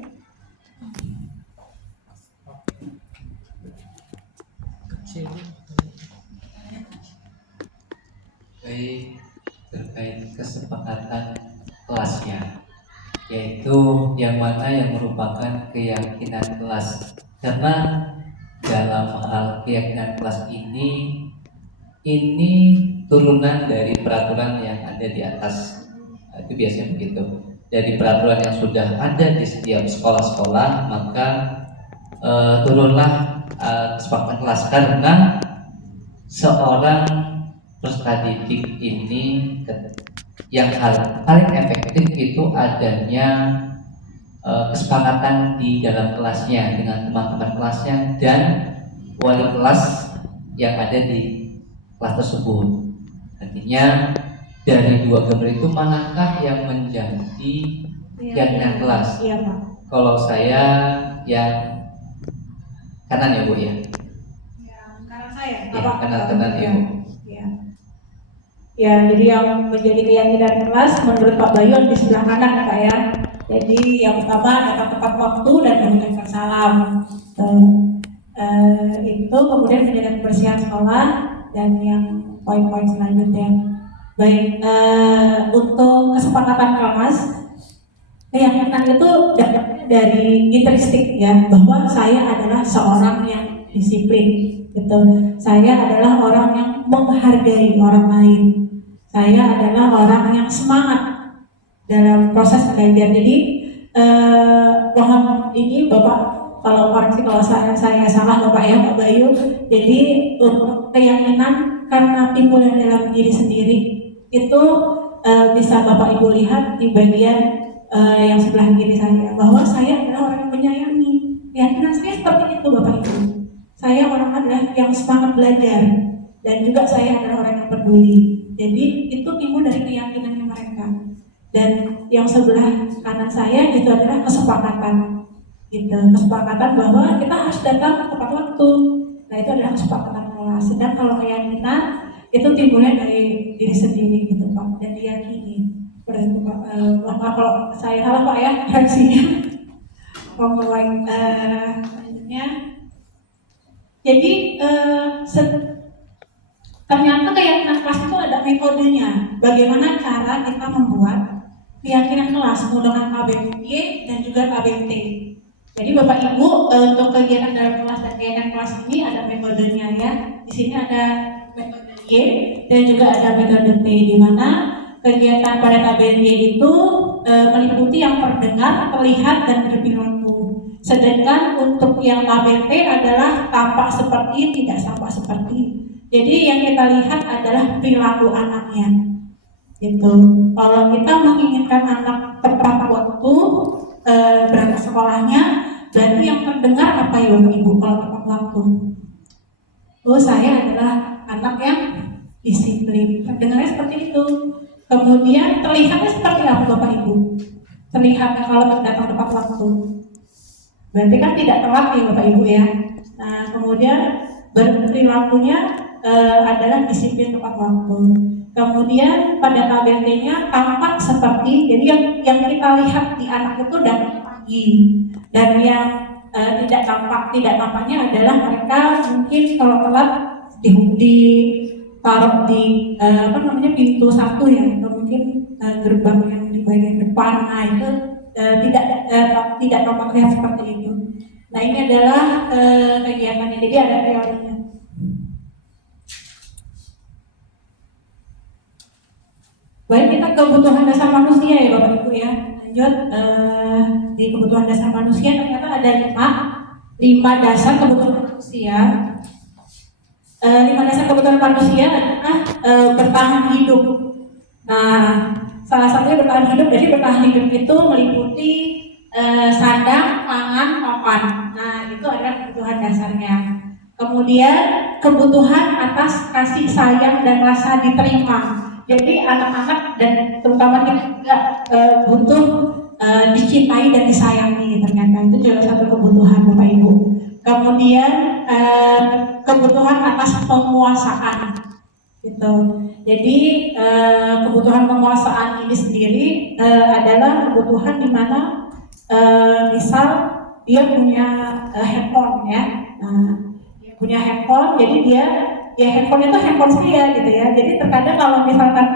Baik, terkait kesepakatan kelasnya, yaitu yang mana yang merupakan keyakinan kelas. Karena dalam hal keyakinan kelas ini turunan dari peraturan yang ada di atas. Itu biasanya begitu. Dari peraturan yang sudah ada di setiap sekolah-sekolah, maka turunlah kesepakatan kelas, karena seorang peserta didik ini yang paling efektif itu adanya kesepakatan di dalam kelasnya dengan teman-teman kelasnya dan wali kelas yang ada di kelas tersebut. Artinya dari dua gambar itu manakah yang menjadi keyakinan kelas? Iya Pak. Kalau saya yang kanan ya Bu ya. Yang kanan saya. Ya, kanan ya. Ibu. Ya, jadi yang menjadi keyakinan kelas menurut Pak Bayu di sebelah kanan Pak ya. Jadi yang pertama datang tepat waktu dan mengucapkan salam. Itu kemudian menjaga kebersihan sekolah dan yang poin-poin selanjutnya. Baik, untuk kesepakatan kelas, keyakinan itu dapatnya dari intrinsik ya, bahwa saya adalah seorang yang disiplin, gitu. Saya adalah orang yang menghargai orang lain. Saya adalah orang yang semangat dalam proses belajar. Jadi mohon ini Bapak kalau koreksi kalau saya salah Bapak ya Pak Bayu. Jadi untuk keyakinan karena timbul dalam diri sendiri itu bisa Bapak Ibu lihat di bagian yang sebelah kiri saya, bahwa saya adalah orang yang menyayangi. Keyakinan saya seperti itu Bapak Ibu. Saya orang adalah yang semangat belajar dan juga saya adalah orang yang peduli. Jadi itu timbul dari keyakinannya mereka. Dan yang sebelah kanan saya itu adalah kesepakatan, gitu. Kesepakatan bahwa kita harus datang tepat waktu. Nah itu adalah kesepakatan kelas. Sedang kalau keyakinan itu timbulnya dari diri sendiri, gitu Pak, dan diyakini. Berarti Pak, kalau saya salah Pak ya reaksinya. Mulai selanjutnya. Jadi ternyata keyakinan kelas itu ada metodenya. Bagaimana cara kita membuat keyakinan kelas menggunakan KBBY dan juga KBT. Jadi Bapak Ibu untuk kegiatan dalam kelas dan keyakinan kelas ini ada metodenya ya. Di sini ada metode Y dan juga ada metode T, di mana kegiatan pada KBBY itu meliputi yang terdengar, terlihat dan berperilaku. Sedangkan untuk yang KBT adalah tampak seperti, tidak tampak seperti. Jadi yang kita lihat adalah perilaku anaknya. Gitu. Kalau kita menginginkan anak tepat waktu berangkat sekolahnya, berarti yang terdengar apa ya Bapak Ibu kalau tepat waktu? Oh, saya adalah anak yang disiplin. Terdengarnya seperti itu. Kemudian terlihatnya seperti apa Bapak Ibu? Terlihatnya kalau datang tepat waktu. Berarti kan tidak telat ya Bapak Ibu ya. Nah, kemudian perilakunya adalah disiplin tepat waktu. Kemudian pada KBT-nya tampak seperti, jadi yang kita lihat di anak itu datang pagi, dan yang tidak tampaknya adalah mereka mungkin kalau telat ditaruh di pintu satu ya, atau mungkin gerbang yang di bagian depan. Nah itu tidak tampak lihat seperti itu. Nah ini adalah kegiatannya, jadi ada teorinya. Baik, kita kebutuhan dasar manusia ya Bapak Ibu ya. Lanjut, di kebutuhan dasar manusia ternyata ada lima dasar kebutuhan manusia. 5 dasar kebutuhan manusia adalah bertahan hidup. Nah, salah satunya bertahan hidup. Jadi bertahan hidup itu meliputi sandang, pangan, papan. Nah, itu adalah kebutuhan dasarnya. Kemudian kebutuhan atas kasih sayang dan rasa diterima. Jadi anak-anak dan terutama kita juga butuh dicintai dan disayangi. Ternyata itu juga satu kebutuhan Bapak Ibu. Kemudian kebutuhan atas penguasaan, gitu. Jadi kebutuhan penguasaan ini sendiri adalah kebutuhan di mana misal dia punya handphone ya, dia punya handphone, jadi dia handphone itu handphone saya gitu ya. Jadi terkadang kalau misalkan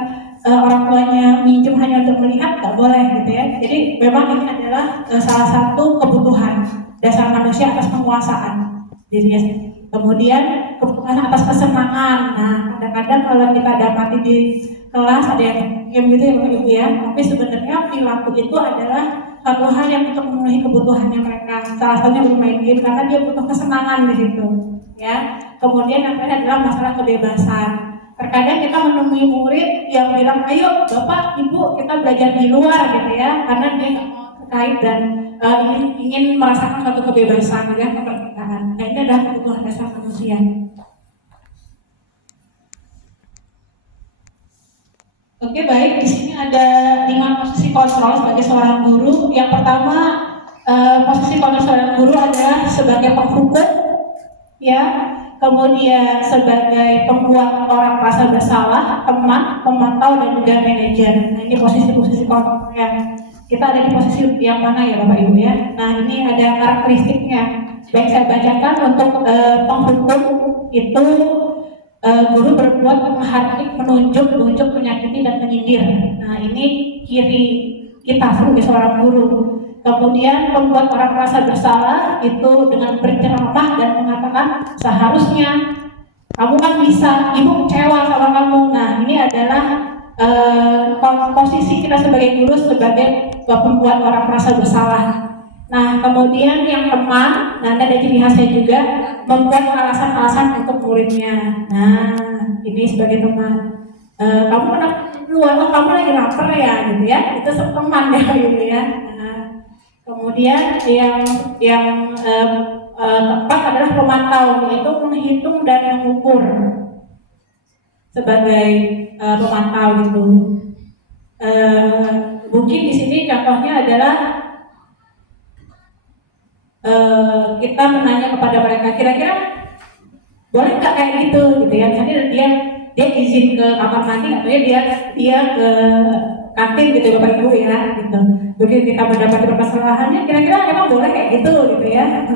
orang tuanya minjem hanya untuk melihat nggak boleh gitu ya. Jadi memang ini adalah salah satu kebutuhan dasar manusia atas penguasaan dirinya sendiri. Kemudian kebutuhan atas kesenangan. Nah kadang-kadang kalau kita dapati di kelas ada yang game gitu ya Bapak Ibu ya, tapi sebenarnya perilaku itu adalah satu hal yang untuk memenuhi kebutuhannya mereka. Salah satunya bermain game karena dia butuh kesenangan di situ ya. Kemudian yang terakhir adalah masalah kebebasan. Terkadang kita menemui murid yang bilang, ayo Bapak, Ibu kita belajar di luar gitu ya, karena dia nggak mau terkait dan ingin merasakan suatu kebebasan ya, kemerdekaan. Nah ini adalah kebutuhan dasar manusia. Oke baik, di sini ada 5 posisi kontrol sebagai seorang guru. Yang pertama posisi kontrol seorang guru adalah sebagai penghukum, ya. Kemudian sebagai pembuat orang merasa bersalah, teman, pemantau dan juga manajer. Nah ini posisi-posisi kontrolnya. Kita ada di posisi yang mana ya Bapak Ibu ya? Nah ini ada karakteristiknya. Baik saya bacakan untuk penghukum itu guru berbuat menghardik, menunjuk, menyakiti dan menyindir. Nah ini ciri kita sebagai seorang guru. Kemudian membuat orang merasa bersalah itu dengan berceramah dan mengatakan seharusnya kamu kan bisa, ibu kecewa sama kamu. Nah ini adalah posisi kita sebagai guru sebagai membuat orang merasa bersalah. Nah kemudian yang teman, nah ada ciri khasnya juga membuat alasan-alasan untuk muridnya. Nah ini sebagai teman. Kamu kenapa keluar? Oh kamu lagi lapar ya, gitu ya? Itu teman ya, gitu ya. Kemudian yang keempat adalah pemantau, yaitu menghitung dan mengukur sebagai pemantau gitu. Mungkin di sini contohnya adalah kita menanya kepada mereka, kira-kira boleh nggak kayak gitu ya? Misalnya dia izin ke kamar mandi atau dia ke kantin gitu Bapak Ibu ya, gitu. Begitu kita mendapati permasalahannya, kira-kira emang boleh kayak gitu ya?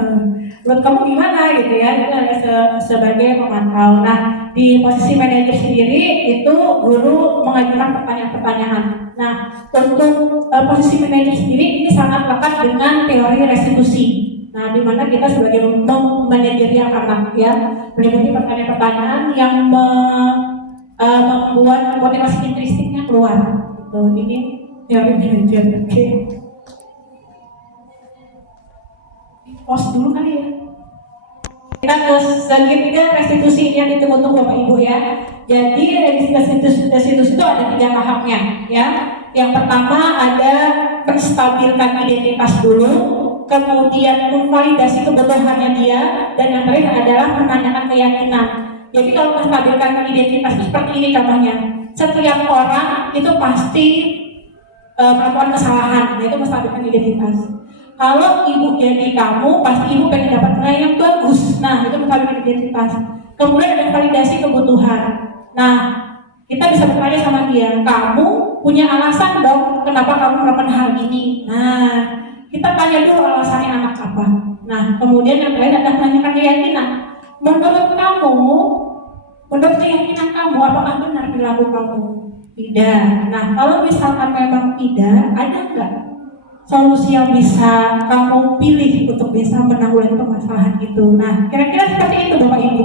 Menurut kamu gimana gitu ya? Itu ada sebagai pemantau. Nah di posisi manajer sendiri itu guru mengajukan pertanyaan-pertanyaan. Nah untuk posisi manajer sendiri ini sangat lekat dengan teori restitusi. Nah di mana kita sebagai manajeri anak ya meliputi pertanyaan-pertanyaan yang membuat motivasi intrinstiknya keluar. Ini teori manajer. Oke. Pause dulu kali ya. Kita ke segitiga restitusi yang ditunggu-tunggu Bapak Ibu ya. Jadi restitusi itu ada 3 tahapnya ya. Yang pertama ada menstabilkan identitas dulu, kemudian memvalidasi kebutuhannya dia, dan yang terakhir adalah menanyakan keyakinan. Jadi kalau menstabilkan identitas itu seperti ini contohnya. Setiap orang itu pasti melakukan kesalahan, yaitu menstabilkan identitas. Kalau ibu jadi kamu, pasti ibu pengen dapat nilai yang bagus. Nah, itu menstabilkan identitas. Kemudian ada validasi kebutuhan. Nah, kita bisa bertanya sama dia, kamu punya alasan dong kenapa kamu melakukan hal ini. Nah, kita tanya dulu alasannya anak apa. Nah, kemudian yang terakhir adalah menanyakan keyakinan. Menurut keyakinan kamu, apakah benar perilaku kamu? Tidak. Nah, kalau misalkan memang tidak, ada nggak solusi yang bisa kamu pilih untuk bisa menanggulangi permasalahan itu? Nah, kira-kira seperti itu Bapak Ibu.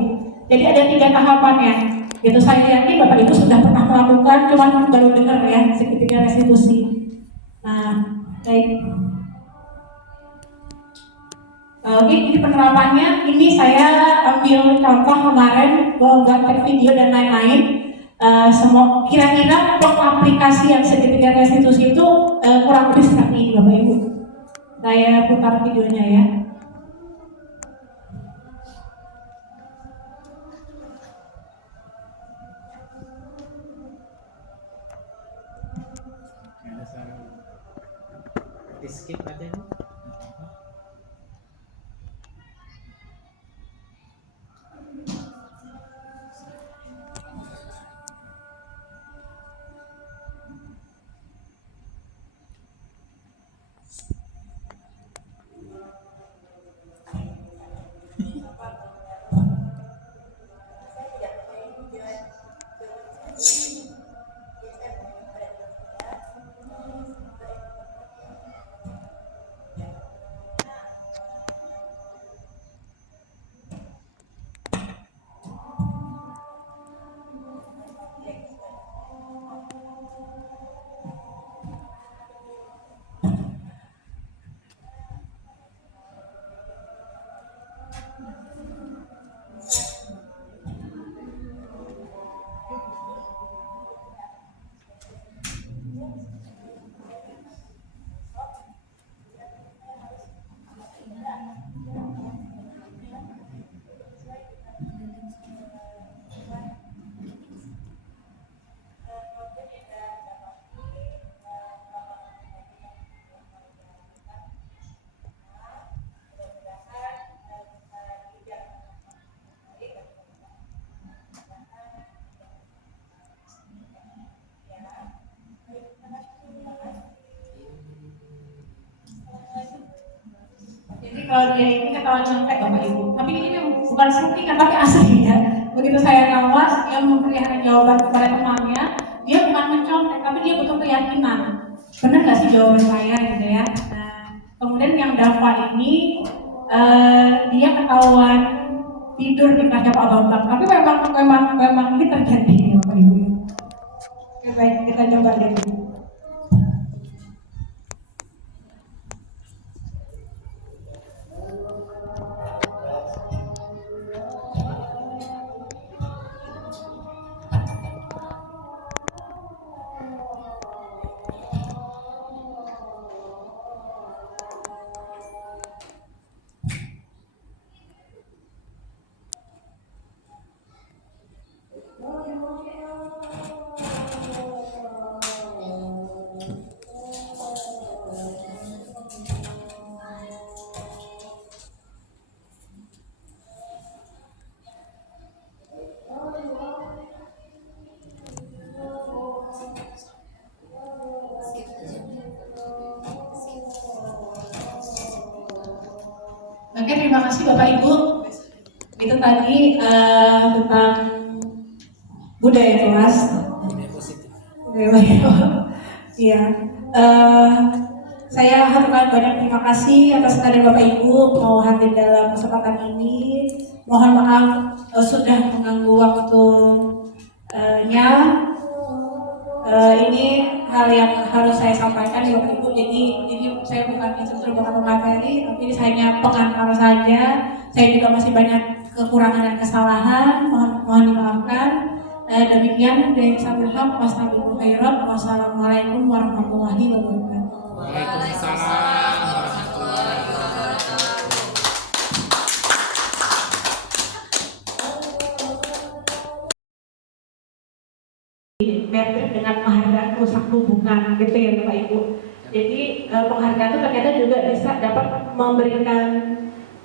Jadi ada 3 tahapannya. Itu saya yakin Bapak Ibu sudah pernah melakukan, cuman baru dengar ya segitiga restitusi. Nah, baik. Oke, ini penerapannya. Ini saya ambil contoh kemarin, gambar video dan lain-lain. Semua kira-kira aplikasi yang segitiga restitusi itu kurang lebih seperti ini Bapak Ibu. Saya putar videonya ya. Di skip aja nih. Jadi kalau dia ini ketahuan nyontek Bapak Ibu, tapi ini bukan settingan tapi asli ya. Begitu saya ngawas, dia memberikan jawaban kepada temannya, dia bukan mencontek, tapi dia butuh keyakinan. Benar nggak sih jawaban saya gitu ya? Nah, kemudian yang Dava ini dia ketahuan tidur di kaca Pak Bambang, tapi memang ini terjadi ya Bapak Ibu. Oke, baik, kita coba lihat dulu. Oke, terima kasih Bapak Ibu. Itu tadi tentang budaya kelas. Budaya baik. Iya. Saya haturkan banyak terima kasih atas kehadiran Bapak Ibu mau hadir dalam kesempatan ini. Mohon maaf sudah mengganggu waktunya. Ini hal yang harus saya sampaikan ya Bapak Ibu. Jadi ini saya bukan instruktur, bukan materi, tapi ini hanya pengantar saja. Saya juga masih banyak kekurangan dan kesalahan, mohon dimaafkan. Demikian dari saya. Wassalamualaikum warahmatullahi wabarakatuh. Waalaikumsalam warahmatullahi Merit dengan penghargaan rusak hubungan gitu ya Bapak Ibu. Jadi penghargaan itu ternyata juga bisa dapat memberikan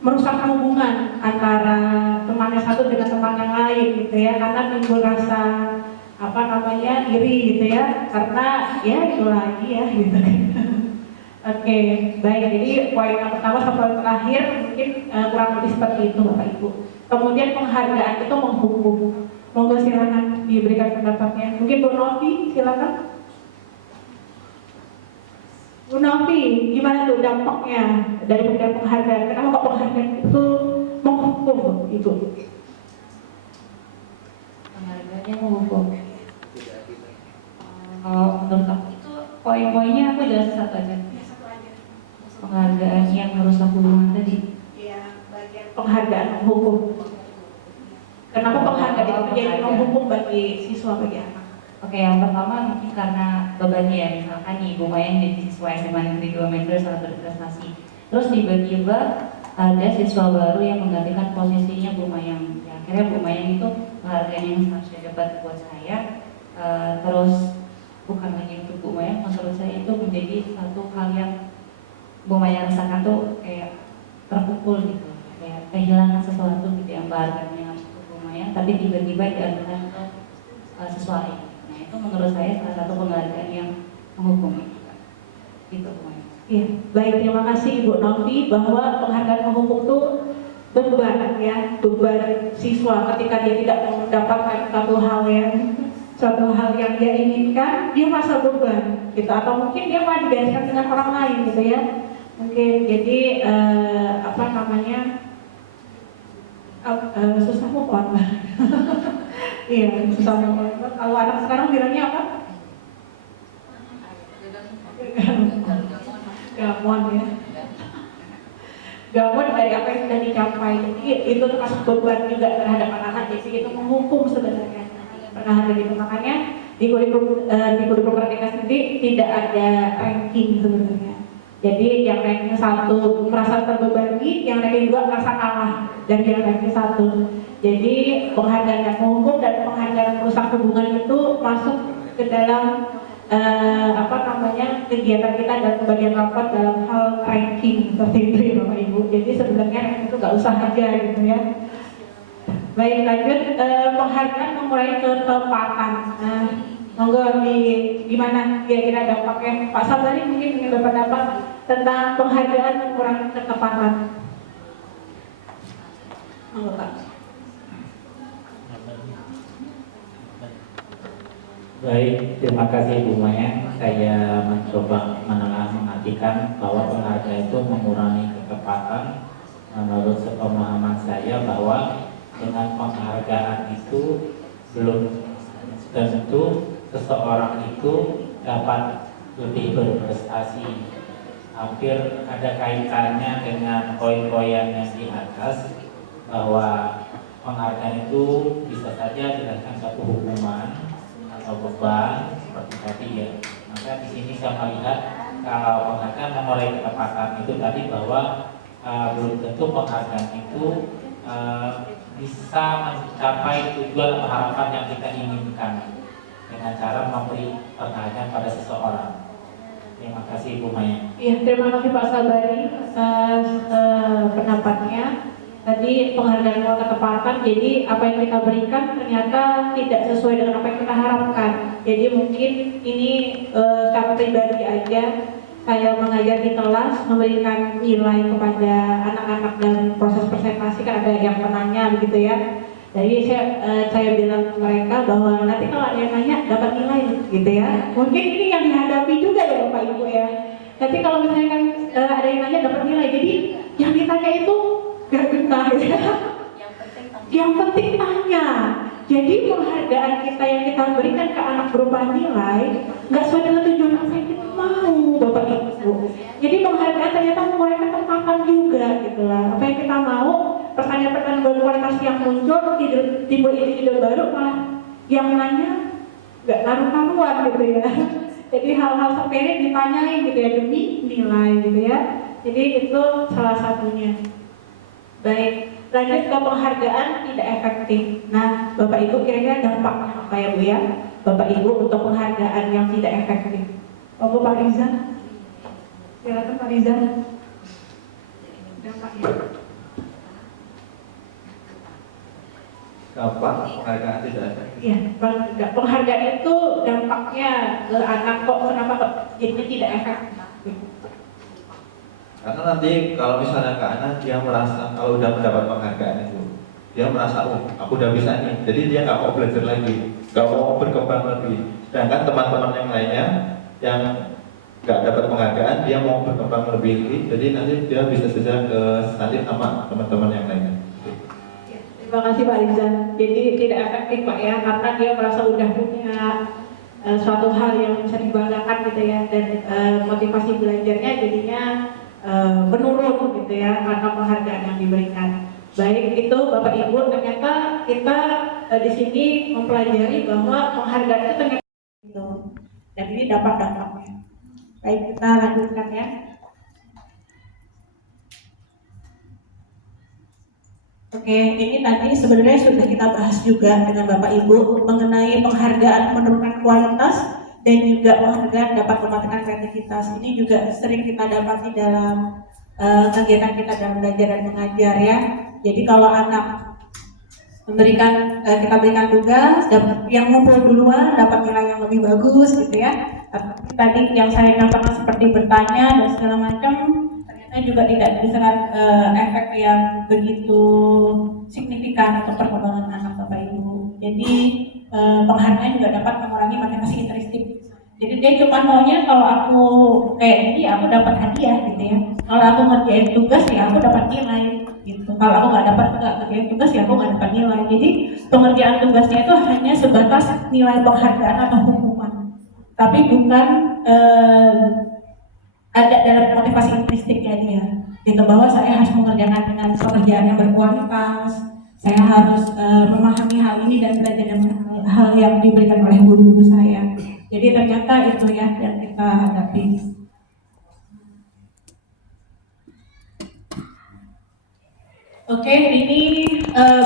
merusakkan hubungan antara teman yang satu dengan teman yang lain gitu ya, karena timbul rasa apa namanya iri gitu ya, karena ya itu lagi ya gitu. Oke, baik. Jadi poin yang pertama sampai poin terakhir mungkin kurang lebih seperti itu Bapak Ibu. Kemudian penghargaan itu menghukum. Monggo silakan diberikan pendapatnya. Mungkin Bu Novi, silakan. Bu Novi, gimana tuh dampaknya dari pemberian penghargaan? Kenapa kok penghargaan itu menghukum Ibu? Penghargaannya menghukum. Kalau menurut aku itu poin-poinnya aku jelas satu aja. Penghargaan yang merusak hubungan tadi. Iya, bagian penghargaan menghukum. Kenapa penghargaan itu menjadi menghukum bagi siswa, bagi anak? Oke, yang pertama mungkin karena bebannya ya, misalkan nih Bu Maya jadi siswa SMA Negeri 2 Metro sangat berprestasi. Terus tiba-tiba ada siswa baru yang menggantikan posisinya Bu Mayang. Ya, akhirnya Bu Mayang itu penghargaan yang seharusnya dapat buat saya. Terus bukan hanya untuk Bu Mayang, menurut saya itu menjadi satu hal yang Bu Mayang rasakan tuh kayak terpukul gitu, kayak kehilangan sesuatu gitu yang penghargaannya tapi tiba-tiba dialihkan ke siswa lain. Nah itu menurut saya salah satu penghargaan yang menghukum gitu. Iya, baik, terima kasih Ibu Novi bahwa penghargaan menghukum itu beban ya, beban siswa ketika dia tidak mendapatkan suatu hal yang dia inginkan, dia merasa beban gitu, atau mungkin dia malah digantikan dengan orang lain gitu ya. Mungkin jadi apa namanya? Susah move on. Iya, susah move on. Kalau anak sekarang bilangnya apa? Gamon ya. Gamon dari apa yang sudah dicapai. Jadi itu termasuk beban juga terhadap anak-anak. Jadi itu menghukum sebenarnya. Pernah ada gitu, makanya di kurikulum Merdeka sendiri tidak ada ranking sebenarnya. Jadi yang ranking 1 merasa terbebani, yang ranking 2 merasa kalah dari yang ranking 1. Jadi penghargaan yang menghukum dan penghargaan merusak hubungan itu masuk ke dalam apa namanya kegiatan kita dan pembagian rapat dalam hal ranking seperti itu ya Bapak Ibu. Jadi sebenarnya ranking itu nggak usah aja gitu ya. Baik, lanjut penghargaan memulai ketepatan. Monggo gimana kira-kira dampaknya? Pak Sabari mungkin ingin berpendapat tentang penghargaan mengurangi ketepatan. Monggo Pak. Baik, terima kasih Bu Maya. Saya mencoba mengartikan bahwa penghargaan itu mengurangi ketepatan. Menurut sepemahaman saya bahwa dengan penghargaan itu belum tentu seseorang itu dapat lebih berprestasi. Hampir ada kaitannya dengan poin-poin yang di atas, bahwa penghargaan itu bisa saja dirasakan satu hukuman atau beban seperti tadi ya. Maka di sini saya melihat kalau penghargaan mengurangi ketepatan itu tadi, bahwa belum tentu penghargaan itu bisa mencapai tujuan atau harapan yang kita inginkan dengan cara memberi penghargaan pada seseorang. Terima kasih Bu Maya. Iya, terima kasih Pak Sabari atas pendapatnya. Tadi penghargaan moral ketepatan, jadi apa yang kita berikan ternyata tidak sesuai dengan apa yang kita harapkan. Jadi mungkin ini secara pribadi aja, saya mengajar di kelas, memberikan nilai kepada anak-anak dan proses presentasi, kan ada yang menanya begitu ya. Jadi saya bilang ke mereka bahwa nanti kalau ada yang nanya dapat nilai gitu ya. Mungkin ini yang dihadapi juga ya Bapak Ibu ya. Nanti kalau misalkan ada yang nanya dapat nilai, jadi yang ditanya itu gak kena ya. Yang penting tanya. Jadi penghargaan kita yang kita berikan ke anak berupa nilai nggak sesuai dengan tujuan apa yang kita mau Bapak Ibu. Jadi penghargaan ternyata mulai ketepatan juga gitu lah. Apa yang kita mau, berkualitas yang muncul, timbul ide-ide baru, malah yang nanya nggak karu-karuan gitu ya. Jadi hal-hal sepele ditanyain gitu ya demi nilai gitu ya. Jadi itu salah satunya. Baik, lanjut ke penghargaan tidak efektif. Nah, Bapak Ibu kira-kira dampaknya apa ya Bu ya? Bapak Ibu untuk penghargaan yang tidak efektif. Oh, Pak Riza, silakan Pak Riza. Dampaknya. Dampak penghargaan tidak efektif. Iya, penghargaan itu dampaknya ke anak kok kenapa kok jadinya tidak efektif? Karena nanti kalau misalnya ke anak dia merasa kalau udah mendapat penghargaan itu, dia merasa oh aku udah bisa nih, jadi dia nggak mau belajar lagi, nggak mau berkembang lagi. Sedangkan teman-teman yang lainnya yang nggak dapat penghargaan dia mau berkembang lebih, jadi nanti dia bisa saja ke sanding sama teman-teman yang lainnya. Terima kasih Pak Riza. Jadi tidak efektif Pak ya, karena dia merasa udah punya suatu hal yang bisa dibanggakan gitu ya, dan motivasi belajarnya jadinya menurun gitu ya karena penghargaan yang diberikan. Baik itu Bapak Ibu, ternyata kita di sini mempelajari bahwa penghargaan itu ternyata gitu. Dan ini dampak-dampaknya. Baik, kita lanjutkan ya. Oke, ini tadi sebenarnya sudah kita bahas juga dengan Bapak Ibu mengenai penghargaan menurunkan kualitas dan juga penghargaan dapat mematikan kreativitas. Ini juga sering kita dapati dalam kegiatan kita dalam belajar dan mengajar ya. Jadi kalau anak kita berikan tugas, yang ngumpul duluan dapat nilai yang lebih bagus gitu ya. Tadi yang saya contohkan seperti bertanya dan segala macam, ternyata juga tidak memberikan efek yang begitu signifikan untuk perkembangan anak Bapak Ibu. Jadi penghargaan juga dapat mengurangi motivasi intrinsik. Jadi dia cuma maunya kalau aku kayak ini aku dapat hadiah gitu ya. Kalau aku ngerjain tugas ya aku dapat nilai gitu. Kalau aku nggak ngerjain tugas ya aku nggak dapat nilai. Jadi pengerjaan tugasnya itu hanya sebatas nilai penghargaan atau hukuman, tapi bukan ada dalam motivasi intrinstiknya dia. Gitu bahwa saya harus mengerjakan dengan pekerjaan yang berkualitas. Saya harus memahami hal ini dan belajar dengan hal yang diberikan oleh guru-guru saya. Jadi ternyata itu ya yang kita hadapi. Oke, ini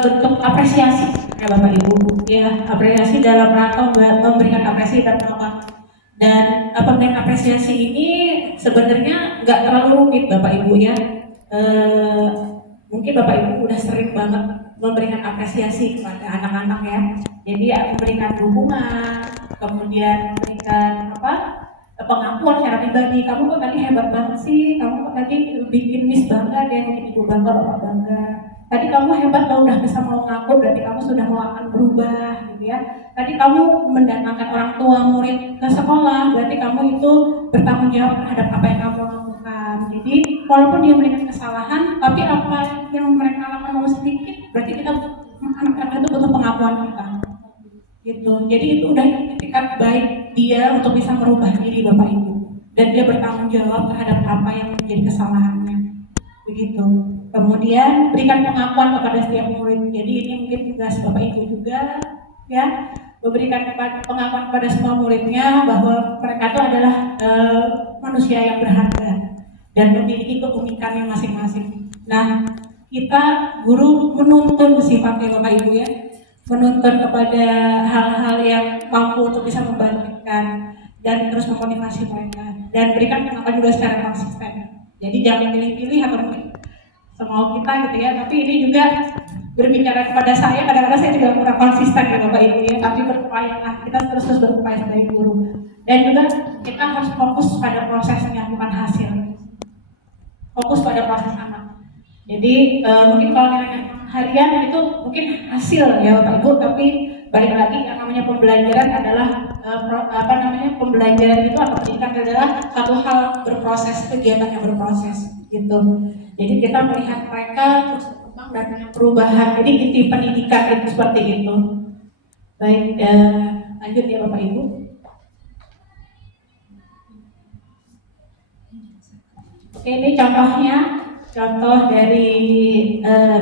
bentuk apresiasi ya Bapak Ibu. Ya, apresiasi dalam rangka memberikan apresiasi dan penolakan. Dan pemberian apresiasi ini sebenarnya nggak terlalu rumit Bapak Ibu ya. Mungkin Bapak Ibu udah sering banget memberikan apresiasi kepada anak-anak ya. Jadi ya, memberikan dukungan, kemudian memberikan pengakuan secara pribadi. Kamu kok tadi hebat banget sih, kamu kok tadi bikin Miss bangga deh, bikin Ibu bangga, Bapak bangga. Tadi kamu hebat, kamu udah bisa mau ngaku, berarti kamu sudah mau akan berubah gitu ya. Tadi kamu mendatangkan orang tua murid ke sekolah, berarti kamu itu bertanggung jawab terhadap apa yang kamu lakukan. Jadi walaupun dia memberikan kesalahan, tapi apa yang mereka lakukan mau sedikit, berarti kita anak-anak itu butuh pengakuan kita. Gitu. Jadi itu udah etikat baik dia untuk bisa merubah diri Bapak Ibu, dan dia bertanggung jawab terhadap apa yang menjadi kesalahannya. Begitu. Kemudian berikan pengakuan kepada setiap murid. Jadi ini mungkin tugas Bapak Ibu juga ya, memberikan pengakuan kepada semua muridnya bahwa mereka itu adalah manusia yang berharga dan memiliki keunikannya masing-masing. Nah, kita guru menuntun sifatnya Bapak Ibu ya, menuntun kepada hal-hal yang mampu untuk bisa membangkitkan dan terus memotivasi mereka, dan berikan pengakuan juga secara konsisten. Jadi jangan pilih-pilih atau semau kita gitu ya, tapi ini juga berbicara kepada saya, kadang-kadang saya juga kurang konsisten ya Bapak Ibu ya, tapi berupaya, kita terus berupaya sebagai guru. Dan juga kita harus fokus pada prosesnya, bukan hasil. Fokus pada proses anak. Jadi mungkin kalau nilai harian itu mungkin hasil ya Bapak Ibu, tapi balik lagi yang namanya pembelajaran adalah pembelajaran itu atau pendidikan adalah satu hal berproses, kegiatan yang berproses gitu. Jadi kita melihat mereka terus berkembang dan perubahan. Jadi inti pendidikan itu seperti itu. Baik, lanjut ya Bapak Ibu. Oke, ini contohnya contoh dari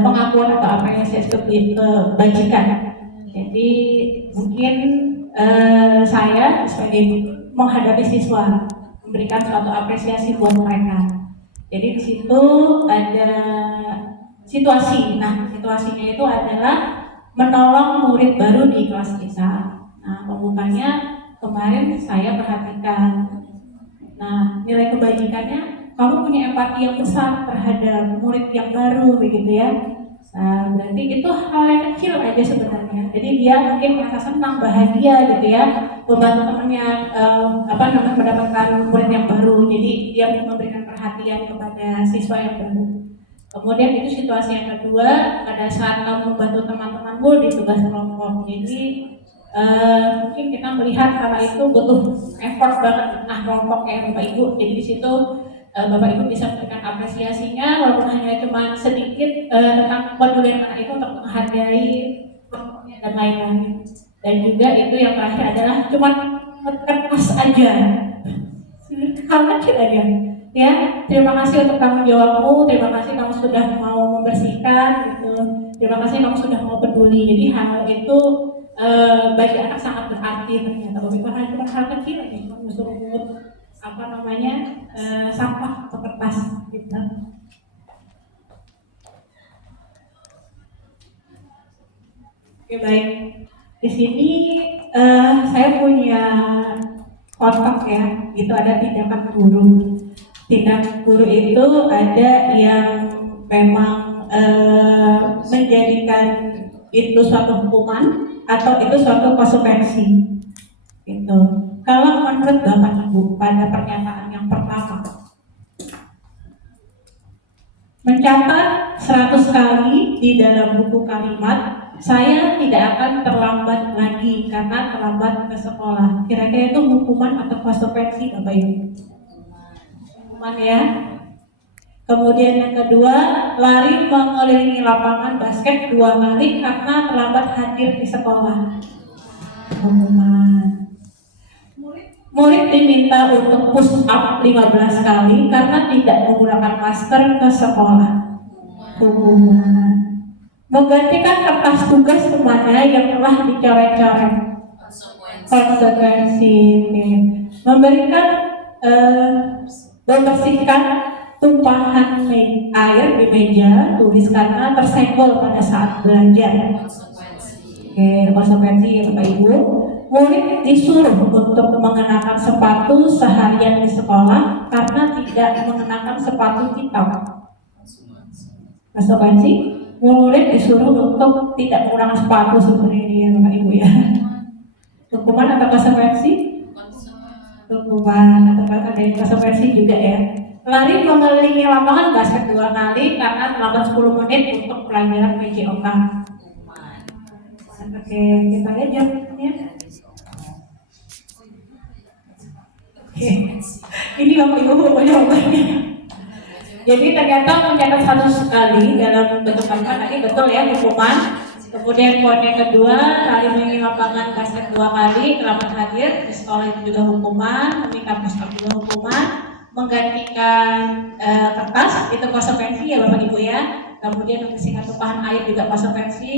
pengakuan atau apresiasi kebajikan. Jadi mungkin saya sebagai menghadapi siswa memberikan suatu apresiasi buat mereka. Jadi di situ ada situasi. Nah, situasinya itu adalah menolong murid baru di kelas kita. Nah, pembukanya kemarin saya perhatikan. Nah, nilai kebajikannya, kamu punya empati yang besar terhadap murid yang baru, begitu ya. Nah, berarti itu hal yang kecil aja sebenarnya. Jadi dia mungkin merasa senang, bahagia gitu ya, membantu temannya mendapatkan murid yang baru. Jadi dia memberikan perhatian kepada siswa yang baru. Kemudian itu situasi yang kedua, pada saat kamu membantu teman-temanmu di tugas kelompok. Jadi mungkin kita melihat hal itu butuh effort banget nah kelompok ya Bapak Ibu. Jadi di situ Bapak Ibu bisa memberikan apresiasinya walaupun hanya cuma sedikit tentang kepedulian anak itu untuk menghargai kelompoknya dan lain-lain. Dan juga itu yang terakhir adalah cuma kertas aja, hal kecil aja. Ya, terima kasih untuk tanggung jawabmu, terima kasih kamu sudah mau membersihkan, gitu. Terima kasih kamu sudah mau peduli. Jadi hal itu bagi anak sangat berarti ternyata. Bukan cuma hal kecil aja, cuma ngusur-ngusur sampah atau kertas gitu. Oke, baik. Di sini saya punya kotak ya, itu ada tindakan guru. Tindakan guru itu ada yang memang menjadikan itu suatu hukuman atau itu suatu konsekuensi. Gitu. Kalau menurut Bapak Ibu pada pernyataan yang pertama, mencatat 100 kali di dalam buku kalimat, saya tidak akan terlambat lagi karena terlambat ke sekolah. Kira-kira itu hukuman atau konsekuensi Bapak Ibu? Hukuman ya. Kemudian yang kedua, lari mengelilingi lapangan basket 2 kali karena terlambat hadir di sekolah. Hukuman. Murid diminta untuk push up 15 kali karena tidak menggunakan masker ke sekolah. Hukuman. Menggantikan kertas tugas temannya yang telah dicoret-coret. Konsekuensi. Memberikan membersihkan tumpahan air di meja tulis karena tersenggol pada saat belajar. Oke, konsekuensi ya Bapak Ibu. Murid disuruh untuk mengenakan sepatu seharian di sekolah karena tidak mengenakan sepatu hitam. Konsekuensi, murid disuruh untuk tidak menggunakan sepatu seperti ini ya Bapak Ibu ya. Hukuman atau konsekuensi? Hukuman atau konsekuensi juga ya. Lari mengelilingi lapangan basket 2 kali karena terlambat 10 menit untuk pelajaran PJOK. Oke, kita lihat jawabannya. Oke, ini Bapak Ibu jawabannya. Jadi ternyata mencatat 100 kali dalam bentuk kalimat tadi betul ya hukuman. Kemudian poin yang kedua, lari mengelilingi lapangan basket 2 kali terlambat hadir di sekolah itu juga hukuman, meminta push-up juga hukuman, menggantikan kertas itu konsekuensi ya Bapak Ibu ya. Kemudian membersihkan tumpahan air juga konsekuensi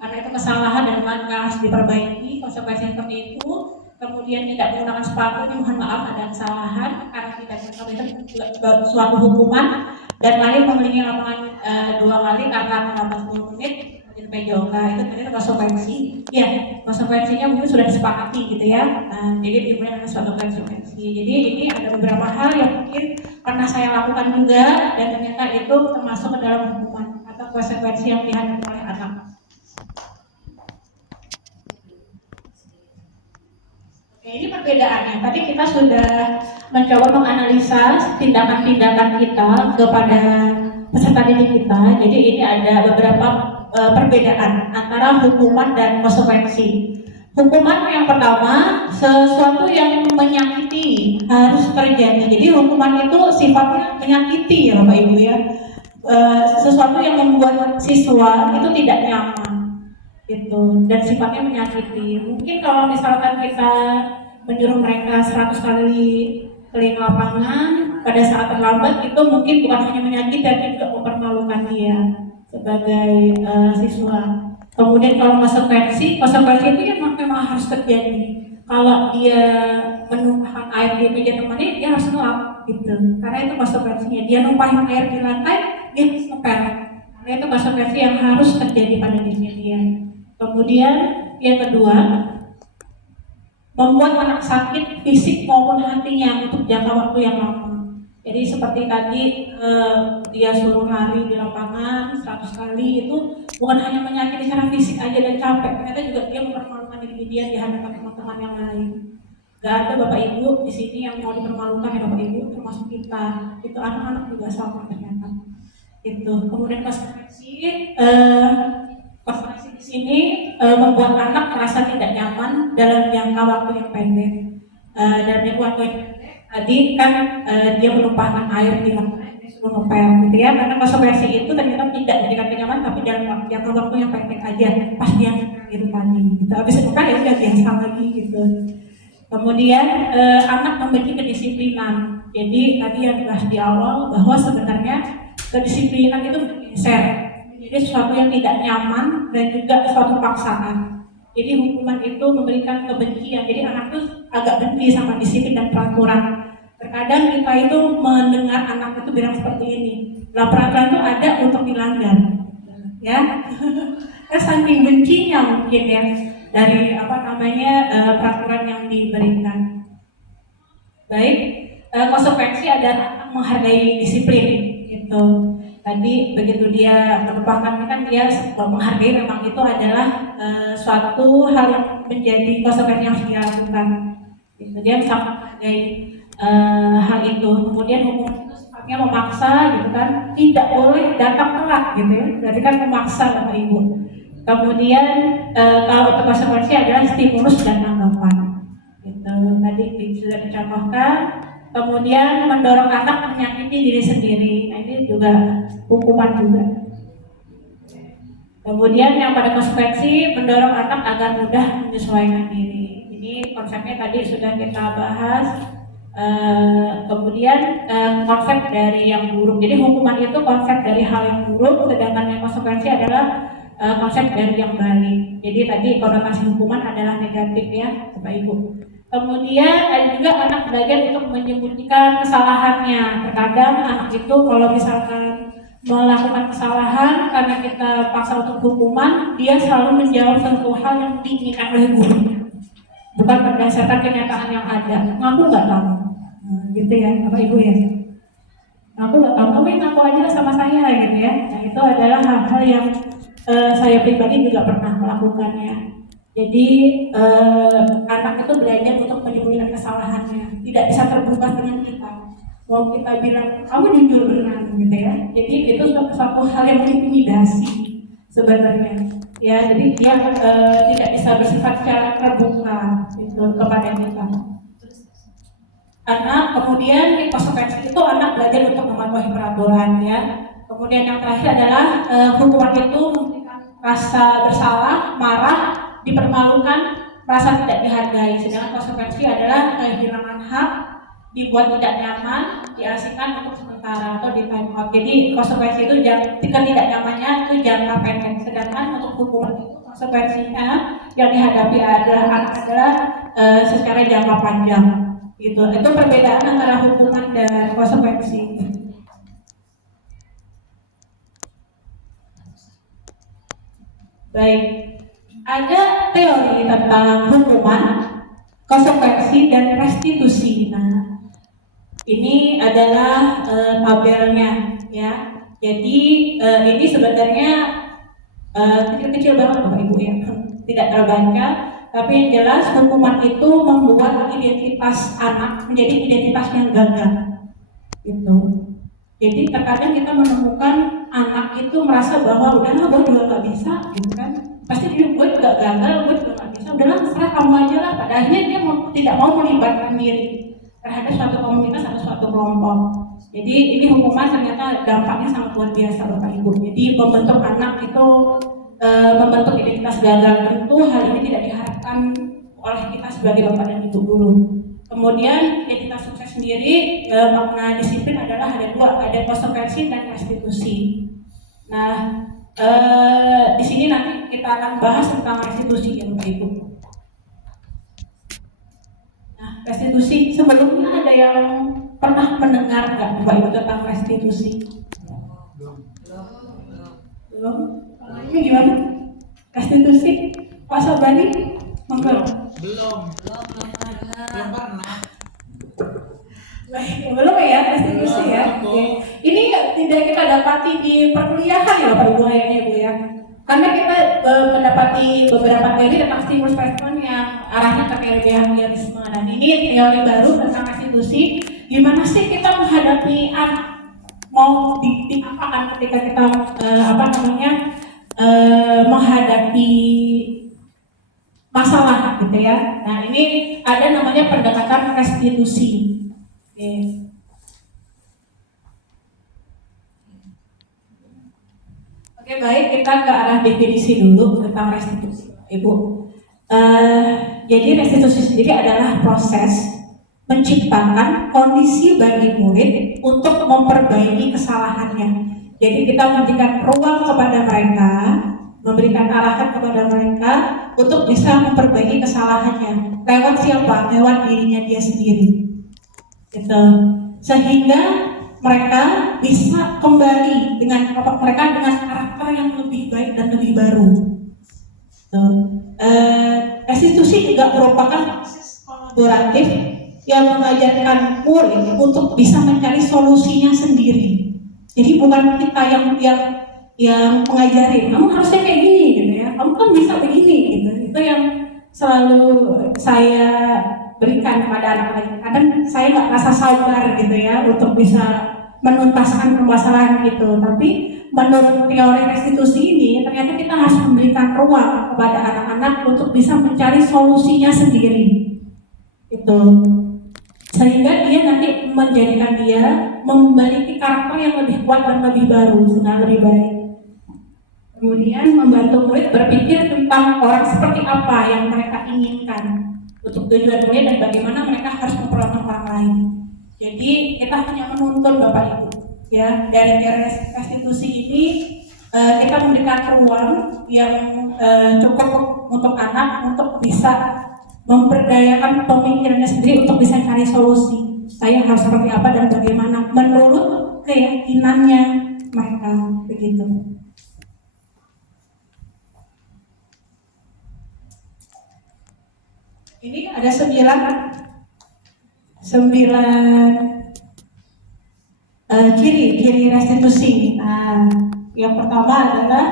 karena itu kesalahan dan harus diperbaiki, konsekuensi seperti itu. Kemudian tidak menggunakan sepatu, mohon maaf ada kesalahan karena tidak menggunakan itu suatu hukuman. Dan lari mengelilingi lapangan 2 kali karena terlambat 10 menit di PJOK itu tadi konsekuensi. Ya, konsekuensinya mungkin sudah disepakati gitu ya. Jadi diberikan suatu konsekuensi. Jadi ini ada beberapa hal yang mungkin pernah saya lakukan juga dan ternyata itu termasuk ke dalam hukuman atau konsekuensi yang dihadapi oleh anak. Oke, ini perbedaannya. Tadi kita sudah mencoba menganalisa tindakan-tindakan kita kepada peserta didik kita. Jadi ini ada beberapa perbedaan antara hukuman dan konsekuensi. Hukuman yang pertama, sesuatu yang menyakiti harus terjadi. Jadi hukuman itu sifatnya menyakiti ya Bapak Ibu ya. Sesuatu yang membuat siswa itu tidak nyaman gitu dan sifatnya menyakiti. Mungkin kalau misalkan kita menyuruh mereka 100 kali keliling lapangan. Pada saat terlambat itu mungkin bukan hanya menyakiti tapi juga mempermalukan dia sebagai siswa. Kemudian kalau konsekuensi itu memang harus terjadi. Kalau dia menumpahkan air di meja temannya, dia harus ngelap gitu. Karena itu konsekuensinya. Dia numpahin air di lantai, dia harus ngepel. Karena itu konsekuensi yang harus terjadi pada dirinya dia. Kemudian yang kedua, membuat anak sakit fisik maupun hatinya untuk jangka waktu yang lama. Jadi seperti tadi dia suruh lari di lapangan 100 kali, itu bukan hanya menyakiti secara fisik aja dan capek, ternyata juga dia mempermalukan diri dia di hadapan teman-teman yang lain. Gak ada Bapak Ibu di sini yang mau dipermalukan ya Bapak Ibu, termasuk kita. Itu anak-anak juga sama ternyata. Itu. Kemudian konsekuensi di sini membuat anak merasa tidak nyaman dalam jangka waktu yang pendek. Dan yang waktu yang pendek tadi kan dia menumpahkan air di lantai, disuruh ngepel gitu ya. Karena konsekuensi itu ternyata tidak memberikan kenyamanan, tapi dalam jangka waktu yang pendek aja pas dia gitu tadi. Gitu. Habis ngepel ya udah biasa lagi gitu. Kemudian anak membenci kedisiplinan. Jadi tadi yang dibahas di awal bahwa sebenarnya kedisiplinan itu bergeser. Jadi sesuatu yang tidak nyaman dan juga suatu paksaan. Jadi hukuman itu memberikan kebencian. Jadi anak itu agak benci sama disiplin dan peraturan. Terkadang kita itu mendengar anak itu bilang seperti ini, lah peraturan itu ada untuk dilanggar, ya. Saking bencinya mungkin ya dari peraturan yang diberikan. Baik, konsekuensi adalah menghargai disiplin itu. Tadi begitu dia merupakan kan dia menghargai, memang itu adalah suatu hal yang menjadi konsekuensi yang harus dia lakukan. Gitu. Dia sangat menghargai hal itu. Kemudian hukuman itu sifatnya memaksa, gitu kan, tidak boleh datang telat, gitu ya. Berarti kan memaksa Bapak Ibu. Kemudian kalau untuk konsekuensi adalah stimulus dan tanggapan. Gitu. Tadi sudah dicontohkan. Kemudian mendorong anak menyakiti diri sendiri. Nah, ini juga hukuman juga. Kemudian yang pada konsekuensi mendorong anak agar mudah menyesuaikan diri. Ini konsepnya tadi sudah kita bahas. Kemudian konsep dari yang buruk. Jadi hukuman itu konsep dari hal yang buruk, sedangkan yang konsekuensi adalah konsep dari yang baik. Jadi tadi konotasi hukuman adalah negatif ya, Bapak Ibu. Kemudian ada juga anak belajar untuk menyembunyikan kesalahannya. Terkadang anak itu kalau misalkan melakukan kesalahan karena kita paksa untuk hukuman, dia selalu menjawab satu hal yang diinginkan oleh gurunya, bukan berdasarkan kenyataan yang ada. Ngaku nggak kamu? Gitu ya, Bapak Ibu ya. Ngaku nggak kamu? Kamu ngaku aja sama saya gitu ya. Nah itu adalah hal-hal yang saya pribadi juga pernah melakukannya. Jadi anak itu belajar untuk menyembunyikan kesalahannya, tidak bisa terbuka dengan kita. Mau kita bilang kamu jujur benar gitu ya. Jadi itu suatu hal yang mengintimidasi sebenarnya. Ya, jadi dia tidak bisa bersifat secara terbuka gitu kepada kita. Anak kemudian konsekuensi itu anak belajar untuk mematuhi peraturan ya. Kemudian yang terakhir adalah hukuman itu memberikan rasa bersalah, marah, dipermalukan, merasa tidak dihargai. Sedangkan konsekuensi adalah kehilangan hak, dibuat tidak nyaman, diasingkan untuk sementara atau di time out. Jadi konsekuensi itu ketidaknyamannya itu jangka pendek. Sedangkan untuk hukuman itu konsekuensinya yang dihadapi adalah secara jangka panjang. Gitu. Itu perbedaan antara hukuman dan konsekuensi. Baik. Ada teori tentang hukuman, konsekuensi, dan restitusi. Nah, ini adalah tabelnya, ya. Jadi ini sebenarnya kecil-kecil banget, Bapak Ibu ya, tidak terbaca. Tapi yang jelas hukuman itu membuat identitas anak menjadi identitas yang gagal, gitu. Jadi terkadang kita menemukan anak itu merasa bahwa udahlah gue juga nggak bisa, gitu kan. Pasti dia gue juga gagal, gue juga nggak bisa. Udahlah terserah kamu aja lah. Pada akhirnya dia tidak mau melibatkan diri terhadap suatu komunitas atau suatu kelompok. Jadi ini hukuman ternyata dampaknya sangat luar biasa Bapak Ibu. Jadi membentuk anak itu membentuk identitas gagal. Tentu hal ini tidak diharapkan oleh kita sebagai Bapak dan Ibu guru. Kemudian identitas sukses sendiri makna disiplin adalah ada dua, ada konsekuensi dan restitusi. Nah, di sini nanti kita akan bahas tentang restitusi ya Bapak Ibu. Nah, restitusi sebelumnya ada yang pernah mendengar nggak Bapak Ibu tentang restitusi? Belum. Ini gimana? Restitusi, Pak Sabani? Belum ya restitusi ya. Oke. Ini tidak kita dapati di perkuliahan ya Bapak Ibu kayaknya Bu ya. Karena kita mendapati beberapa teori tentang stimulus respon yang arahnya ke teori behaviorisme. Dan ini teori baru tentang restitusi. Gimana sih kita menghadapi mau diapakan ketika kita menghadapi masalah gitu ya. Nah ini ada namanya pendekatan restitusi. Oke, baik, kita ke arah definisi dulu tentang restitusi, Ibu. Jadi restitusi sendiri adalah proses menciptakan kondisi bagi murid untuk memperbaiki kesalahannya. Jadi kita memberikan ruang kepada mereka, memberikan arahan kepada mereka untuk bisa memperbaiki kesalahannya. Lewat siapa? Lewat dirinya dia sendiri. Gitu. Sehingga mereka bisa kembali dengan mereka dengan karakter yang lebih baik dan lebih baru. Restitusi juga merupakan proses kolaboratif yang mengajarkan murid untuk bisa mencari solusinya sendiri. Jadi bukan kita yang mengajari, kamu harusnya kayak gini gitu ya, kamu kan bisa begini gitu. Itu yang selalu saya berikan kepada anak-anak. Kadang saya nggak rasa sabar gitu ya untuk bisa menuntaskan permasalahan itu. Tapi menurut teori restitusi ini ternyata kita harus memberikan ruang kepada anak-anak untuk bisa mencari solusinya sendiri. Itu sehingga dia nanti menjadikan dia memiliki karakter yang lebih kuat dan lebih baru, dan lebih baik. Kemudian membantu murid berpikir tentang orang seperti apa yang mereka inginkan untuk tujuan murid dan bagaimana mereka harus memperlakukan orang lain. Jadi kita hanya menuntun Bapak Ibu ya, dari teori restitusi ini kita memberikan ruang yang cukup untuk anak untuk bisa memberdayakan pemikirannya sendiri untuk bisa cari solusi. Saya harus seperti apa dan bagaimana menurut keyakinannya mereka begitu. Ini ada 9 ciri restitusi. Yang pertama adalah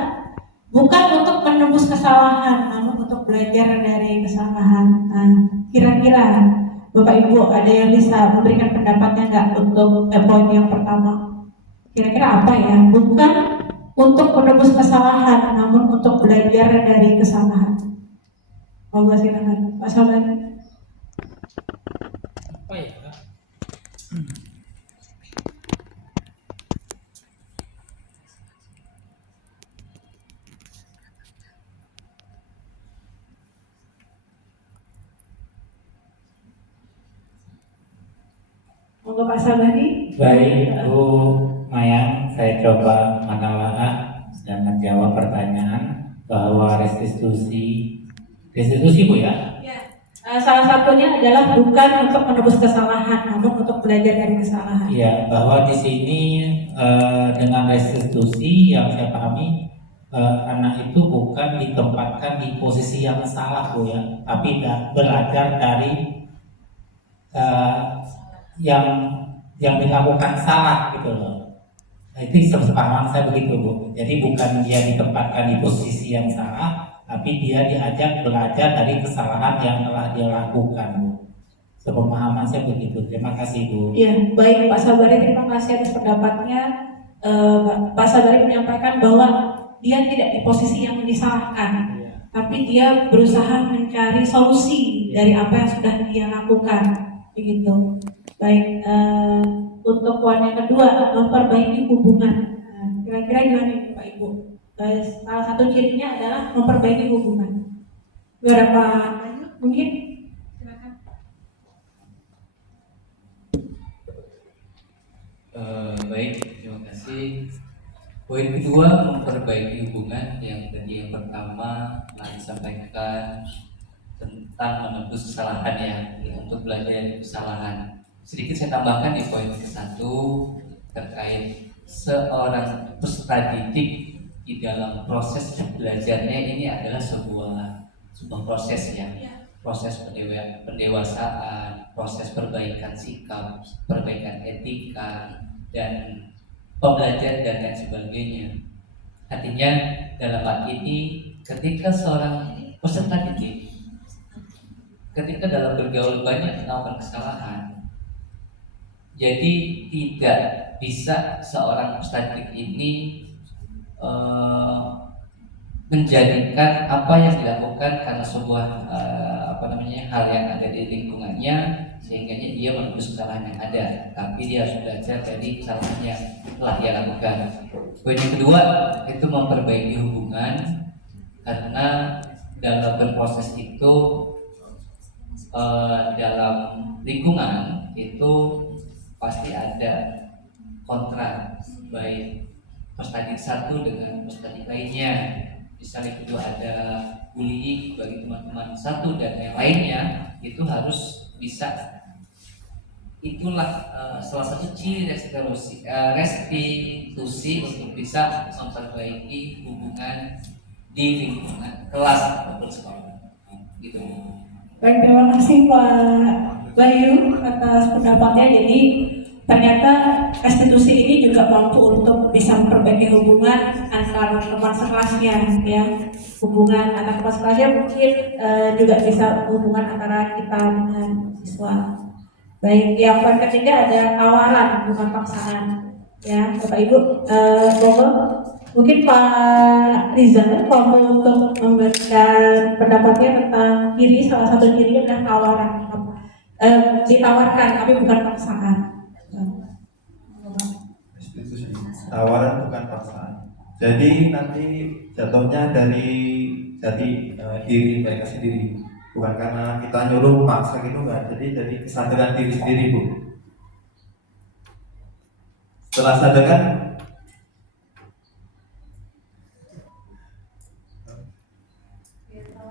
bukan untuk menembus kesalahan, namun untuk belajar dari kesalahan. Kira-kira Bapak Ibu ada yang bisa memberikan pendapatnya nggak untuk poin yang pertama? Kira-kira apa ya? Bukan untuk menembus kesalahan, namun untuk belajar dari kesalahan. Monggo silakan Pak Sobat. Apa ya? Monggo Pak Sabari. Baik, Bu Mayang, saya coba menelaah dan menjawab pertanyaan bahwa restitusi Bu ya? Ya. Salah satunya adalah bukan untuk menebus kesalahan, namun untuk belajar dari kesalahan. Iya, bahwa di sini dengan restitusi yang saya pahami anak itu bukan ditempatkan di posisi yang salah Bu ya, tapi belajar dari yang dilakukan salah gitu loh. Nah, itu sepemahaman saya begitu Bu. Jadi bukan dia ditempatkan di posisi yang salah, tapi dia diajak belajar dari kesalahan yang telah dia lakukan Bu. Sepemahaman saya begitu. Terima kasih Bu. Ya, baik Pak Sabari, terima kasih atas pendapatnya. Pak Sabari menyampaikan bahwa dia tidak di posisi yang disalahkan, tapi dia berusaha mencari solusi dari apa yang sudah dia lakukan, begitu. Baik, untuk poin yang kedua, memperbaiki hubungan. Kira-kira gimana nih Pak Ibu? Salah satu cirinya adalah memperbaiki hubungan. Berapa mungkin? Silakan. baik, terima kasih. Poin kedua, memperbaiki hubungan. Yang pertama telah disampaikan tentang menebus kesalahan ya, untuk belajar dari kesalahan. Sedikit saya tambahkan di poin ke-1 terkait seorang peserta didik di dalam proses belajarnya ini adalah sebuah proses ya, proses pendewasaan, proses perbaikan sikap, perbaikan etika dan pembelajaran dan lain sebagainya. Artinya dalam hal ini ketika seorang peserta didik ketika dalam bergaul banyak melakukan kesalahan, jadi tidak bisa seorang peserta didik ini menjadikan apa yang dilakukan karena sebuah hal yang ada di lingkungannya sehingga dia menebus kesalahan yang ada, tapi dia harus belajar dari kesalahan yang telah dia lakukan. Poin yang kedua itu memperbaiki hubungan, karena dalam berproses itu dalam lingkungan itu pasti ada kontra, baik peserta didik satu dengan peserta didik lainnya. Misalnya kedua ada bullying bagi teman-teman satu dan yang lainnya, itu harus bisa. Itulah salah satu ciri restitusi untuk bisa memperbaiki hubungan di lingkungan kelas ataupun sekolah. Gitu. Baik, terima kasih Pak Bayu atas pendapatnya. Jadi ternyata restitusi ini juga mampu untuk bisa memperbaiki hubungan antara teman sekelasnya, ya. Hubungan antar teman sekelasnya mungkin juga bisa hubungan antara kita dengan siswa. Baik, yang poin ketiga ada tawaran bukan paksaan, ya Bapak Ibu. Monggo, mungkin Pak Rizal mau untuk memberikan pendapatnya tentang ciri, salah satu ciri adalah tawaran, ditawarkan tapi bukan paksaan. Tawaran bukan paksaan. Jadi nanti jatuhnya dari jati diri mereka sendiri, bukan karena kita nyuruh paksa gitu enggak. Jadi dari kesadaran diri sendiri, Bu. Setelah sadar kan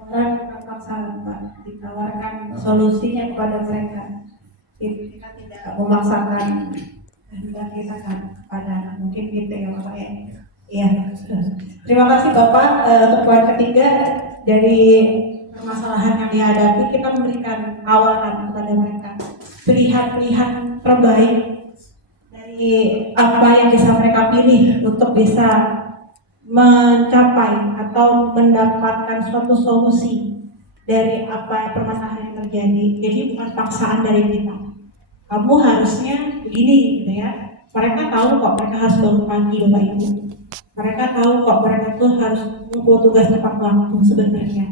Bukan paksaan, Pak. Ditawarkan solusinya kepada mereka. Kita tidak memaksakan kehendak kita kan kepada mungkin gitu ya Bapak ya. Iya. Terima kasih Bapak. Untuk poin ketiga, dari permasalahan yang dihadapi kita memberikan tawaran kepada mereka, pilihan-pilihan terbaik dari apa yang bisa mereka pilih untuk bisa mencapai atau mendapatkan suatu solusi dari apa permasalahan yang terjadi. Jadi bukan paksaan dari kita. Kamu harusnya begini gitu ya. Mereka tahu kok mereka harus bangun pagi Bapak Ibu. Mereka tahu kok mereka tuh harus mengumpul tugas tepat waktu sebenarnya.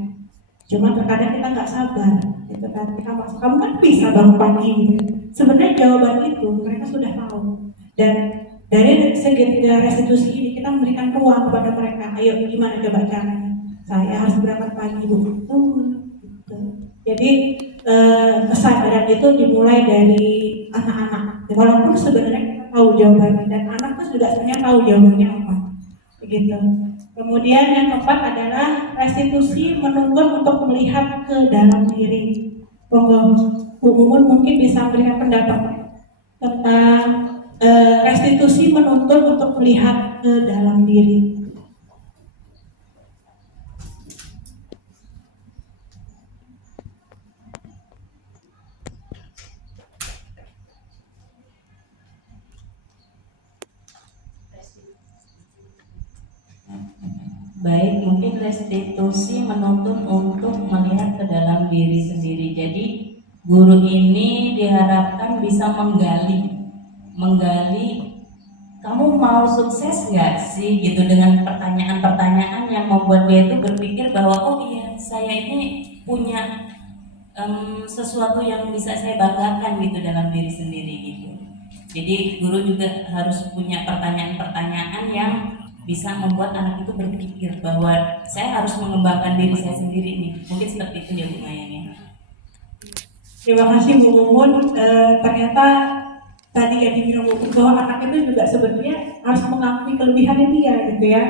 Cuma terkadang kita nggak sabar, gitu kan? Kita maksud kamu kan bisa bangun pagi gitu. Sebenarnya jawaban itu mereka sudah tahu. Dan dari segitiga restitusi ini kita memberikan ruang kepada mereka. Ayo gimana coba caranya? Saya harus berangkat pagi Bu. Gitu. Jadi kesadaran itu dimulai dari anak-anak. Walaupun sebenarnya kita tahu jawabannya dan anak tuh juga sebenarnya tahu jawabannya apa. Begitu. Kemudian yang keempat adalah restitusi menuntut untuk melihat ke dalam diri. Bu Mumun mungkin bisa berikan pendapat tentang restitusi menuntut untuk melihat ke dalam diri. Baik, mungkin restitusi menuntut untuk melihat ke dalam diri sendiri. Jadi guru ini diharapkan bisa menggali kamu mau sukses nggak sih gitu, dengan pertanyaan-pertanyaan yang membuat dia itu berpikir bahwa oh iya saya ini punya sesuatu yang bisa saya banggakan gitu dalam diri sendiri gitu. Jadi guru juga harus punya pertanyaan-pertanyaan yang bisa membuat anak itu berpikir bahwa saya harus mengembangkan diri saya sendiri nih. Mungkin seperti itu ya Bu Mayang ya. Terima kasih Bu Mumun. Ternyata tadi yang dibilang bahwa anak itu juga sebenarnya harus mengakui kelebihannya dia gitu ya,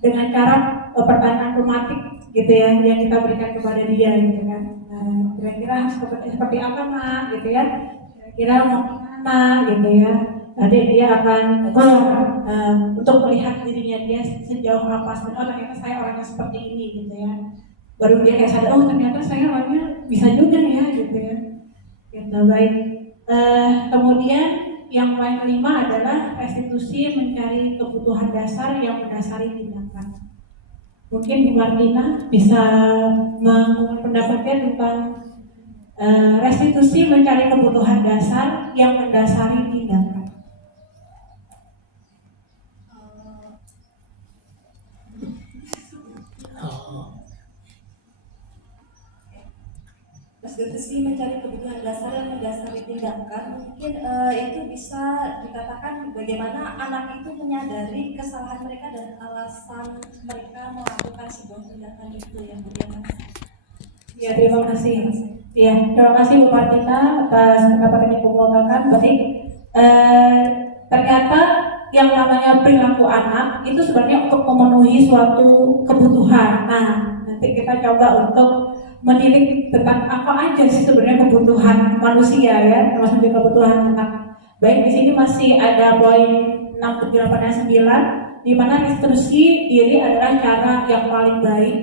dengan cara pertanyaan romantik gitu ya yang kita berikan kepada dia gitu kan. Kira-kira seperti apa nak gitu ya, kira-kira mau kemana gitu ya, nanti dia akan keluar untuk melihat dirinya dia sejauh apa, oh ternyata saya orangnya seperti ini gitu ya, baru dia kayak sadar, oh ternyata saya orangnya bisa juga ya gitu ya. Gitu, baik. Kemudian yang poin kelima adalah restitusi mencari kebutuhan dasar yang mendasari tindakan. Mungkin Bu Martina bisa mengungkapkan pendapatnya tentang restitusi mencari kebutuhan dasar yang mendasari tindakan. Restitusi mencari kebutuhan dasar yang mendasari tindakan, mungkin itu bisa dikatakan bagaimana anak itu menyadari kesalahan mereka dan alasan mereka melakukan sebuah tindakan itu ya Bu Diana. Ya, terima kasih. Ya, terima kasih Bu Martina atas pendapat yang dikemukakan. Baik, ternyata yang namanya perilaku anak itu sebenarnya untuk memenuhi suatu kebutuhan. Nah, nanti kita coba untuk menilik tentang apa aja sih sebenarnya kebutuhan manusia ya, termasuk juga kebutuhan anak. Baik, di sini masih ada poin 6, 7, 8, dan 9, di mana restitusi diri adalah cara yang paling baik.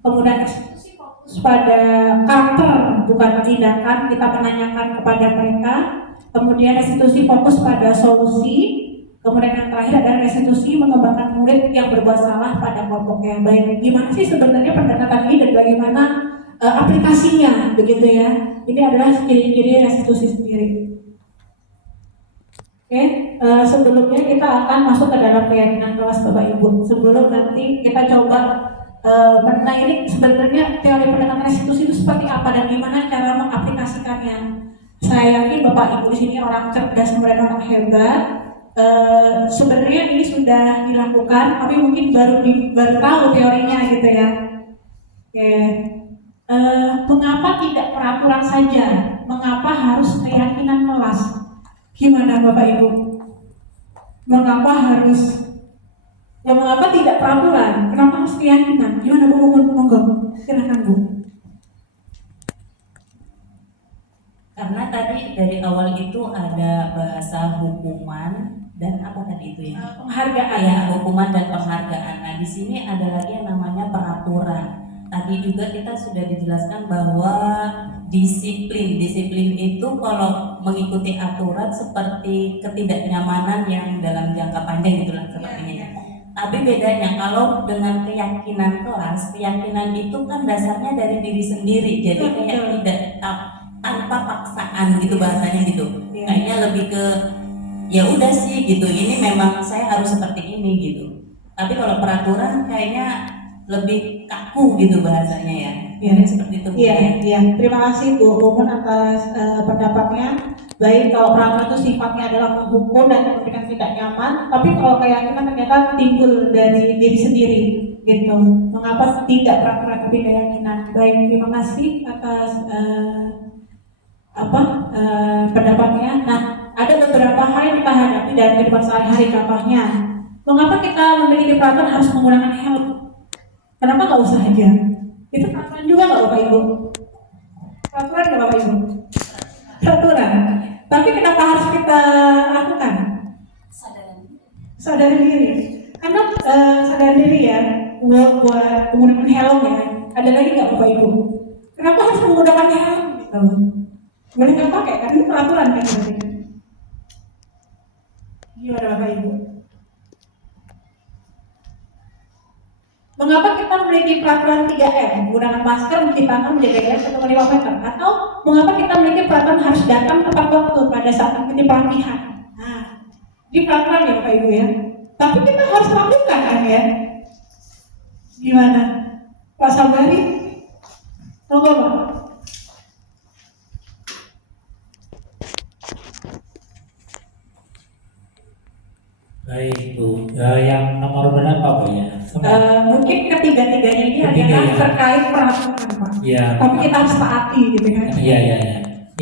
Kemudian restitusi fokus pada karakter bukan tindakan, kita menanyakan kepada mereka. Kemudian restitusi fokus pada solusi. Kemudian yang terakhir adalah restitusi mengembangkan murid yang berbuat salah pada kelompoknya. Baik, gimana sih sebenarnya pendekatan ini dan bagaimana aplikasinya begitu ya. Ini adalah ciri-ciri restitusi sendiri. Oke, sebelumnya kita akan masuk ke dalam keyakinan kelas Bapak Ibu. Sebelum nanti kita coba ini sebenarnya teori pendekatan restitusi itu seperti apa dan gimana cara mengaplikasikannya. Saya yakin Bapak Ibu di sini orang cerdas kemudian orang hebat. Sebenarnya ini sudah dilakukan, tapi mungkin baru tahu teorinya gitu ya. Oke. Mengapa tidak peraturan saja? Mengapa harus keyakinan kelas? Gimana Bapak Ibu? Mengapa tidak peraturan? Kenapa harus keyakinan? Gimana Bu? Monggo, silakan Bu. Karena tadi dari awal itu ada bahasa hukuman dan apa tadi itu ya? Penghargaan. Ya, hukuman dan penghargaan. Nah, di sini ada lagi yang namanya peraturan. Tadi juga kita sudah dijelaskan bahwa disiplin itu kalau mengikuti aturan seperti ketidaknyamanan yang dalam jangka panjang itulah sepertinya. Tapi bedanya kalau dengan keyakinan kelas, keyakinan itu kan dasarnya dari diri sendiri, jadi kayak tidak tanpa paksaan gitu bahasanya gitu. Kayaknya lebih ke ya udah sih gitu, ini memang saya harus seperti ini gitu. Tapi kalau peraturan kayaknya lebih kaku gitu bahasanya ya. Seperti itu. Iya. Terima kasih Bu Umun atas pendapatnya. Baik, kalau peraturan itu sifatnya adalah menghukum dan memberikan tidak nyaman, tapi kalau keyakinan ternyata timbul dari diri sendiri gitu. Mengapa tidak peraturan tapi keyakinan? Baik, terima kasih atas pendapatnya. Nah, ada beberapa hal yang kita hadapi dalam kehidupan sehari-hari. Contohnya, mengapa kita memiliki peraturan harus menggunakan helm? Kenapa nggak usah aja? Itu peraturan juga nggak Bapak Ibu? Peraturan nggak Bapak Ibu? Peraturan. Tapi kenapa harus kita lakukan? Sadar diri. Karena sadar diri ya, buat menggunakan helm ya. Ada lagi nggak Bapak Ibu? Kenapa harus menggunakan helm? Gitu. Boleh nggak pakai? Karena itu peraturan kan berarti. Gimana Bapak Ibu? Mengapa kita memiliki peraturan 3M, menggunakan masker, mencuci tangan, menjaga jarak 1,5 meter? Atau mengapa kita memiliki peraturan harus datang tepat waktu pada saat mengikuti pelatihan? Nah, ini peraturan ya Bapak Ibu ya. Tapi kita harus lakukan kan ya? Gimana? Pak Sabari? Monggo Pak. Baik Bu, yang nomor berapa Bu ya? Mungkin ketiga-tiganya ini Ketiga, adalah ya. terkait peraturan Pak. Ya. Tapi kita harus taati gitu kan. Iya.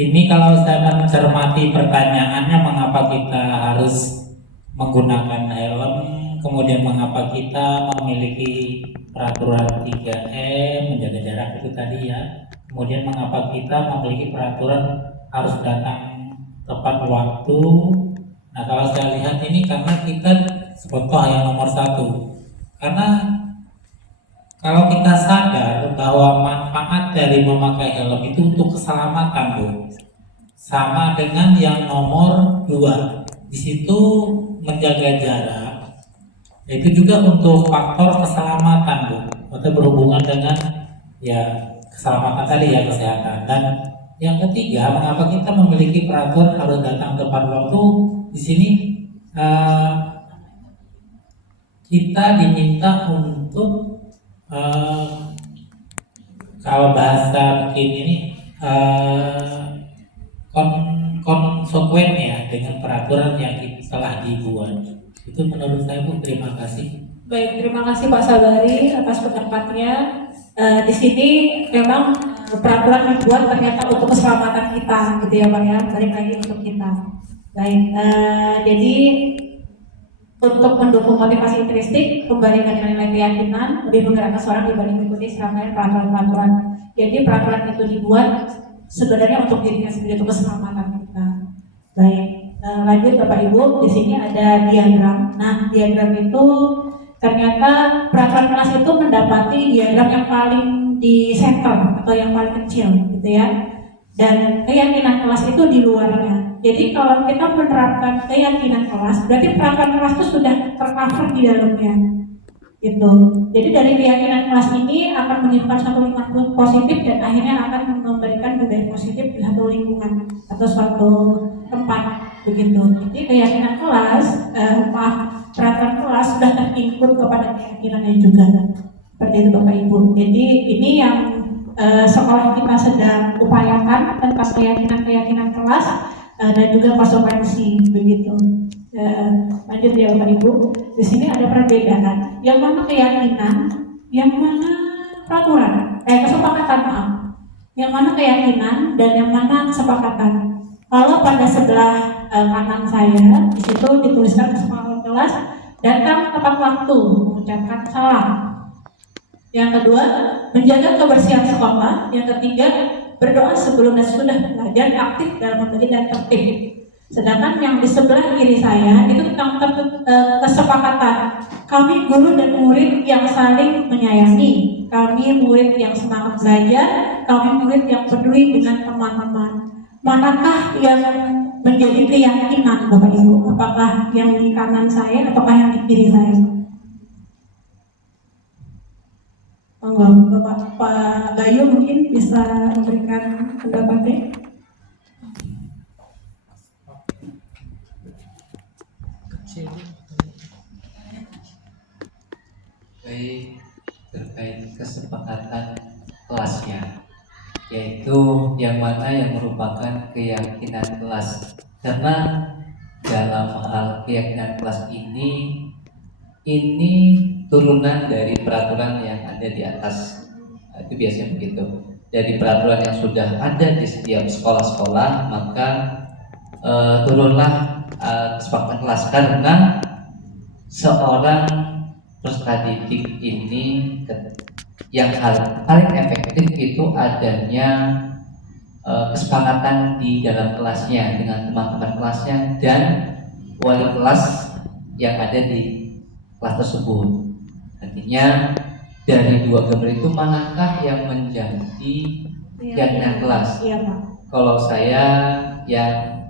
Ini kalau saya mencermati pertanyaannya, mengapa kita harus menggunakan helm, kemudian mengapa kita memiliki peraturan 3M, menjaga jarak itu tadi ya, kemudian mengapa kita memiliki peraturan harus datang tepat waktu. Nah, kalau saya lihat ini karena kita contoh yang nomor satu, karena kalau kita sadar bahwa manfaat dari memakai helm itu untuk keselamatan, Bu, sama dengan yang nomor 2. Di situ menjaga jarak, itu juga untuk faktor keselamatan, Bu, atau berhubungan dengan ya keselamatan tadi ya, kesehatan. Dan yang ketiga, mengapa kita memiliki peraturan harus datang tepat waktu? Di sini kita diminta untuk kalau bahasa mungkin ini konsekuen ya dengan peraturan yang telah dibuat. Itu menurut saya, Bu. Terima kasih. Baik, terima kasih Pak Sabari atas pendapatnya. Di sini memang peraturan dibuat ternyata untuk keselamatan kita, gitu ya Pak ya. Balik lagi untuk kita. Baik, jadi untuk mendukung motivasi intrinsik, kembali ke nilai keyakinan, lebih menggerakkan seorang dibanding mengikuti serangkaian peraturan-peraturan. Jadi peraturan itu dibuat sebenarnya untuk dirinya sendiri, untuk keselamatan kita. Baik, lanjut Bapak Ibu, di sini ada diagram. Nah, diagram itu ternyata peraturan kelas itu mendapati diagram yang paling di center atau yang paling kecil, gitu ya. Dan keyakinan kelas itu di luarnya. Jadi kalau kita menerapkan keyakinan kelas, berarti peraturan kelas itu sudah tercover di dalamnya. Gitu. Jadi dari keyakinan kelas ini akan menimbulkan suatu lingkungan positif dan akhirnya akan memberikan budaya positif di satu lingkungan atau suatu tempat, begitu. Jadi keyakinan kelas, peraturan kelas sudah terimpun kepada keyakinannya juga. Seperti itu Bapak Ibu. Jadi ini yang sekolah kita sedang upayakan tentang keyakinan kelas dan juga konsekuensi, begitu. Lanjut ya Bapak Ibu. Di sini ada perbedaan. Yang mana keyakinan, yang mana peraturan, kesepakatan, maaf. Yang mana keyakinan dan yang mana kesepakatan. Kalau pada sebelah kanan saya, di situ dituliskan kesepakatan kelas, datang tepat waktu, mengucapkan salam. Yang kedua, menjaga kebersihan sekolah. Yang ketiga, berdoa sebelum dan sesudah belajar, aktif dalam memberi dan tertib. Sedangkan yang di sebelah kiri saya itu tentang kesepakatan. Kami guru dan murid yang saling menyayangi. Kami murid yang semangat belajar. Kami murid yang peduli dengan teman-teman. Manakah yang menjadi keyakinan Bapak Ibu? Apakah yang di kanan saya ataukah yang di kiri saya? Bapak Pak Bayu mungkin bisa memberikan pendapatnya. Baik, terkait kesepakatan kelasnya, yaitu yang mana yang merupakan keyakinan kelas. Karena dalam hal keyakinan kelas ini turunan dari peraturan yang ada di atas. Itu biasanya begitu. Dari peraturan yang sudah ada di setiap sekolah-sekolah, maka turunlah kesepakatan kelas. Karena seorang peserta didik ini yang paling efektif itu adanya kesepakatan di dalam kelasnya dengan teman-teman kelasnya dan wali kelas yang ada di kelas tersebut. Artinya dari dua gambar itu manakah yang menjadi keyakinan kelas? Iya Pak. Kalau saya yang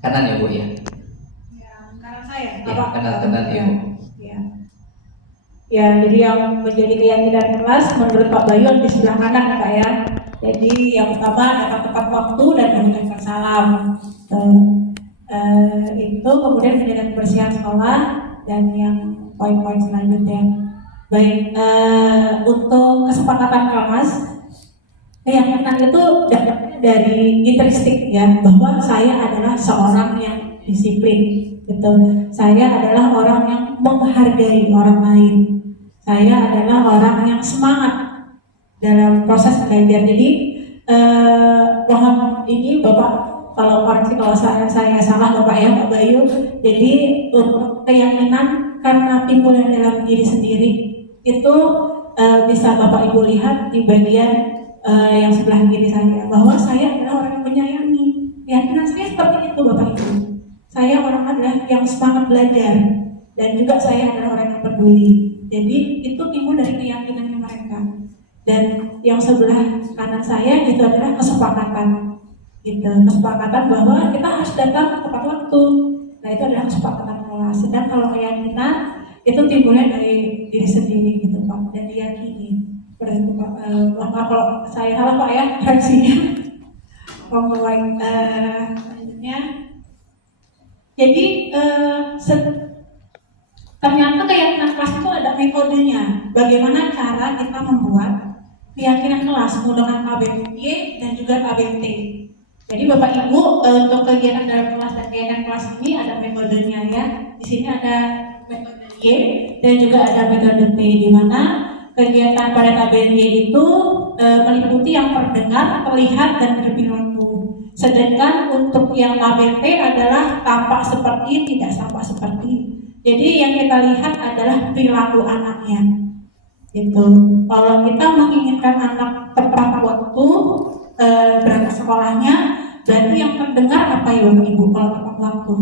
kanan ya Bu ya. Yang kanan saya. Ya, kanan ya. Ibu. Ya, jadi yang menjadi keyakinan kelas menurut Pak Bayu di sebelah kanan Pak ya. Jadi yang pertama datang tepat waktu dan mengucapkan salam. Itu kemudian menjaga kebersihan sekolah dan yang poin-poin selanjutnya. Baik, untuk kesepakatan kelas, keyakinan itu dapatnya dari intrinsik ya, bahwa saya adalah seorang yang disiplin, gitu. Saya adalah orang yang menghargai orang lain. Saya adalah orang yang semangat dalam proses belajar. Jadi mohon ini Bapak kalau koreksi kalau saya salah Bapak ya Pak Bayu. Jadi untuk keyakinan karena timbul dalam diri sendiri itu bisa Bapak Ibu lihat di bagian yang sebelah kiri saya bahwa saya adalah orang yang menyayangi. Keyakinan saya seperti itu Bapak Ibu. Saya orang adalah yang semangat belajar dan juga saya adalah orang yang peduli. Jadi itu timbul dari keyakinannya mereka. Dan yang sebelah kanan saya itu adalah kesepakatan. Gitu, kesepakatan bahwa kita harus datang tepat waktu. Nah itu adalah kesepakatan kelas. Sedang kalau keyakinan itu timbulnya dari diri sendiri gitu Pak dan diyakini. Seperti itu Pak. Maaf kalau saya salah Pak ya reaksinya. Mulai selanjutnya. Jadi ternyata keyakinan kelas itu ada metodenya. Bagaimana cara kita membuat keyakinan kelas menggunakan KBBY dan juga KBT. Jadi Bapak Ibu untuk kegiatan dalam kelas dan kegiatan kelas ini ada metodenya ya. Di sini ada metode Y dan juga ada metode T, di mana kegiatan pada KBBY itu meliputi yang terdengar, terlihat dan berperilaku. Sedangkan untuk yang KBT adalah tampak seperti, tidak tampak seperti. Jadi yang kita lihat adalah perilaku anaknya. Gitu. Kalau kita menginginkan anak tepat waktu berangkat sekolahnya, berarti yang terdengar apa ya Bapak Ibu kalau tepat waktu?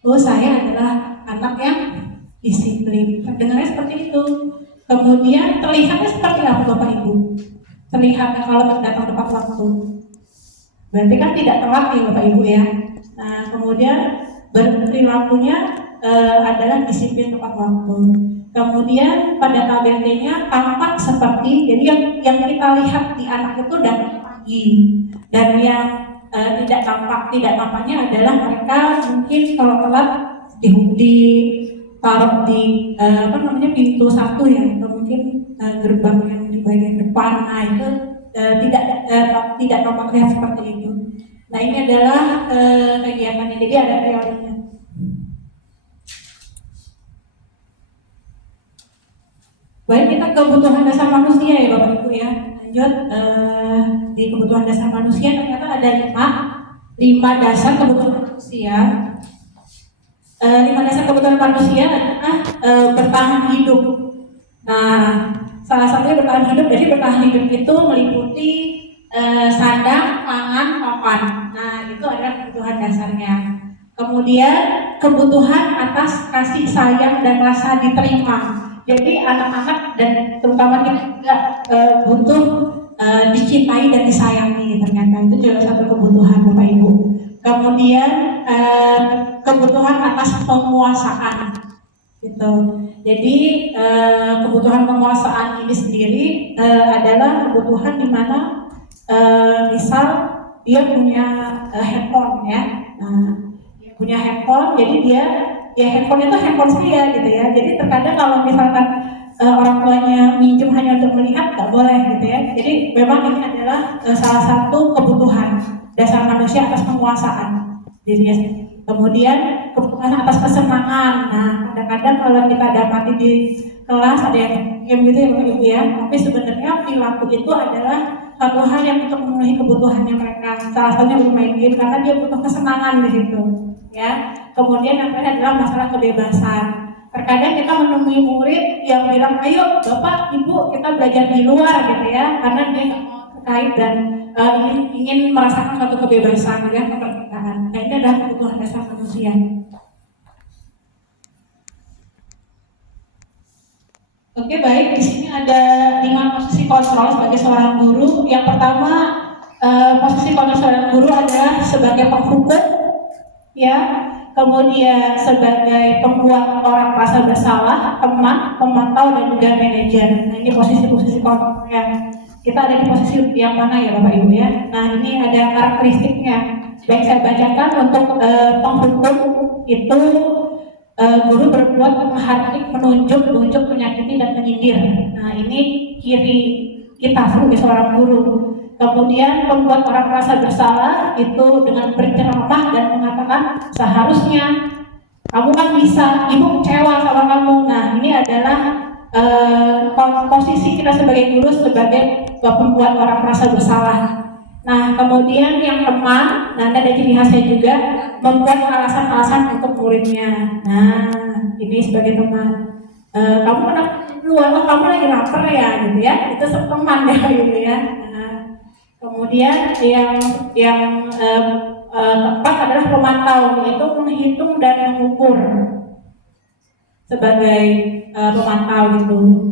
Oh saya adalah anak yang disiplin. Terdengarnya seperti itu. Kemudian terlihatnya seperti apa Bapak Ibu? Terlihatnya kalau datang tepat waktu. Berarti kan tidak telat nih Bapak Ibu ya. Nah kemudian berperilakunya adalah disiplin tepat waktu. Kemudian pada KBT-nya tampak seperti, jadi yang kita lihat di anak itu datang pagi, dan yang tidak tampaknya adalah mereka mungkin kalau telat ditaruh di pintu satu ya, atau mungkin gerbang yang di bagian depan. Nah itu tidak tampak lihat seperti itu. Nah ini adalah kegiatannya, jadi ada teorinya. Baik, kita kebutuhan dasar manusia ya Bapak Ibu ya. Lanjut di kebutuhan dasar manusia ternyata ada 5 dasar kebutuhan manusia. 5 dasar kebutuhan manusia adalah bertahan hidup. Nah, salah satunya bertahan hidup. Jadi bertahan hidup itu meliputi sandang, pangan, papan. Nah, itu adalah kebutuhan dasarnya. Kemudian kebutuhan atas kasih sayang dan rasa diterima. Jadi anak-anak dan terutama kita juga butuh dicintai dan disayangi, ternyata itu juga satu kebutuhan Bapak Ibu. Kemudian kebutuhan atas penguasaan gitu. Jadi kebutuhan penguasaan ini sendiri adalah kebutuhan di mana misal dia punya handphone ya. Nah, dia punya handphone, jadi dia handphone itu handphone saya gitu ya. Jadi terkadang kalau misalkan orang tuanya minjem hanya untuk melihat, nggak boleh gitu ya. Jadi memang ini adalah salah satu kebutuhan dasar manusia atas penguasaan dirinya sendiri. Kemudian kebutuhan atas kesenangan. Nah kadang-kadang kalau kita dapati di kelas ada yang game gitu ya Bapak Ibu ya. Tapi sebenarnya perilaku itu adalah satu hal yang untuk memenuhi kebutuhannya mereka. Salah satunya bermain game karena dia butuh kesenangan di situ ya. Kemudian yang terakhir adalah masalah kebebasan. Terkadang kita menemui murid yang bilang, ayo Bapak, Ibu kita belajar di luar gitu ya, karena dia nggak mau terkait dan ingin merasakan suatu kebebasan ya, kemerdekaan. Nah ini adalah kebutuhan dasar manusia. Oke baik, di sini ada 5 posisi kontrol sebagai seorang guru. Yang pertama posisi kontrol seorang guru adalah sebagai penghukum ya. Kemudian sebagai pembuat orang merasa bersalah, teman, pemantau dan juga manajer. Nah ini posisi-posisi kontrolnya. Kita ada di posisi yang mana ya Bapak Ibu ya? Nah ini ada karakteristiknya. Baik saya bacakan untuk penghukum itu guru berbuat menghardik, menunjuk, menyakiti dan menyindir. Nah ini ciri kita sebagai seorang guru. Kemudian membuat orang merasa bersalah itu dengan berceramah dan mengatakan seharusnya kamu kan bisa, ibu kecewa sama kamu. Nah ini adalah posisi kita sebagai guru sebagai pembuat orang merasa bersalah. Nah, kemudian yang teman, nah ada ciri khasnya juga membuat alasan-alasan untuk muridnya. Nah, ini sebagai teman. Kamu kenapa luar? Oh, kamu lagi lapar ya, gitu ya? Itu teman ya, gitu ya. Nah, kemudian yang keempat adalah pemantau, yaitu menghitung dan mengukur sebagai pemantau gitu.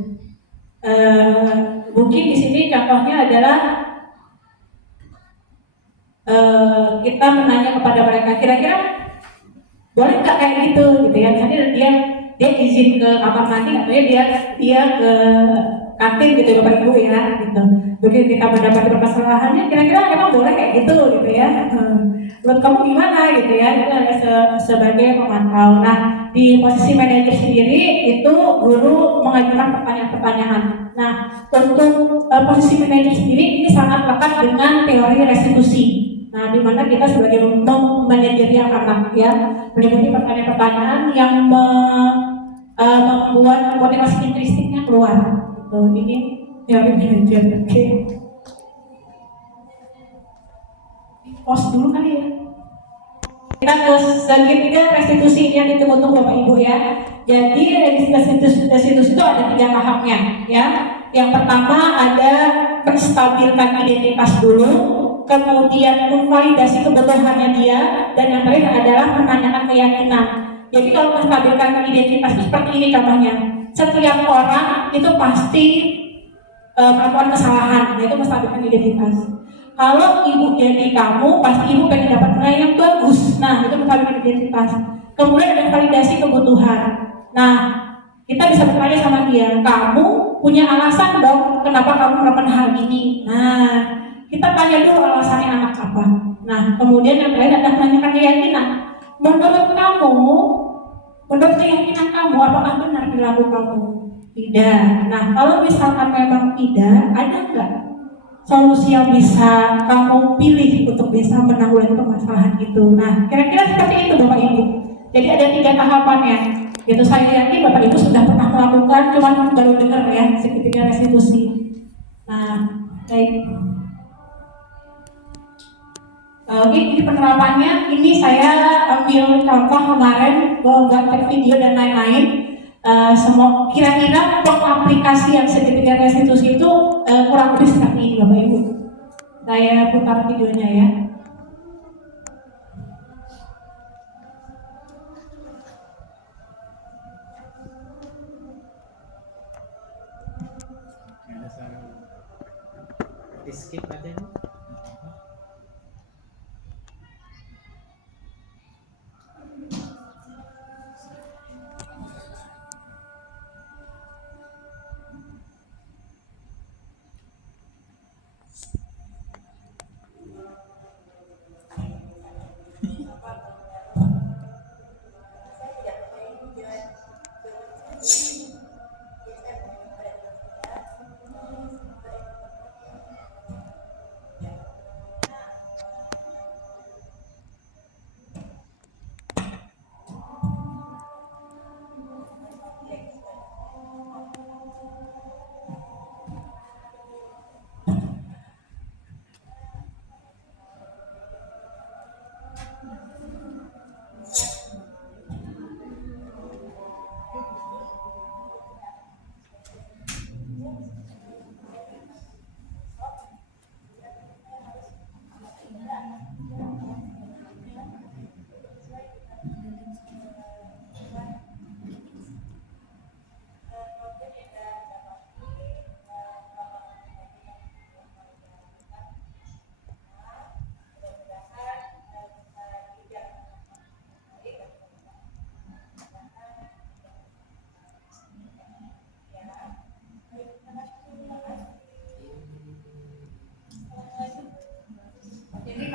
Mungkin di sini contohnya adalah kita menanya kepada mereka, kira-kira boleh nggak kayak gitu ya. Misalnya dia izin ke kamar mandi atau dia ke kantin gitu Bapak Ibu ya gitu. Begitu kita mendapati permasalahannya, kira-kira emang boleh kayak gitu ya. Menurut kamu gimana gitu ya? Itu ada sebagai pemantau. Nah, di posisi manajer sendiri itu guru mengajukan pertanyaan-pertanyaan. Nah, untuk posisi manajer sendiri ini sangat lekat dengan teori restitusi. Nah, di mana kita sebagai manajeri anak ya meliputi pertanyaan-pertanyaan yang membuat motivasi intrinstiknya keluar. Gitu. Ini teori manajer. Oke. Pause dulu kali ya. Kita ke segitiga restitusi yang ditunggu-tunggu Bapak Ibu ya. Jadi restitusi itu ada 3 tahapnya ya. Yang pertama ada menstabilkan identitas dulu, kemudian memvalidasi kebutuhannya dia, dan yang terakhir adalah menanyakan keyakinan. Jadi kalau menstabilkan identitas itu seperti ini contohnya. Setiap orang itu pasti melakukan kesalahan, yaitu menstabilkan identitas. Kalau ibu jadi kamu, pasti ibu pengen dapat nilai yang bagus. Nah, itu menstabilkan identitas. Kemudian ada validasi kebutuhan. Nah, kita bisa bertanya sama dia, kamu punya alasan dong kenapa kamu melakukan hal ini. Nah, kita tanya dulu alasannya anak apa. Nah, kemudian yang terakhir adalah menanyakan keyakinan. Menurut keyakinan kamu, apakah benar perilaku kamu? Tidak. Nah, kalau misalkan memang tidak, ada nggak solusi yang bisa kamu pilih untuk bisa menanggulangi permasalahan itu? Nah, kira-kira seperti itu Bapak Ibu. Jadi ada 3 tahapannya. Itu saya yakin Bapak Ibu sudah pernah melakukan, cuma baru dengar ya segitiga restitusi. Nah, baik. Oke, ini penerapannya. Ini saya ambil contoh kemarin, gambar video dan lain-lain. Semua kira-kira pengaplikasian segitiga restitusi itu kurang lebih seperti ini Bapak Ibu. Saya putar videonya ya. Di skip aja nih.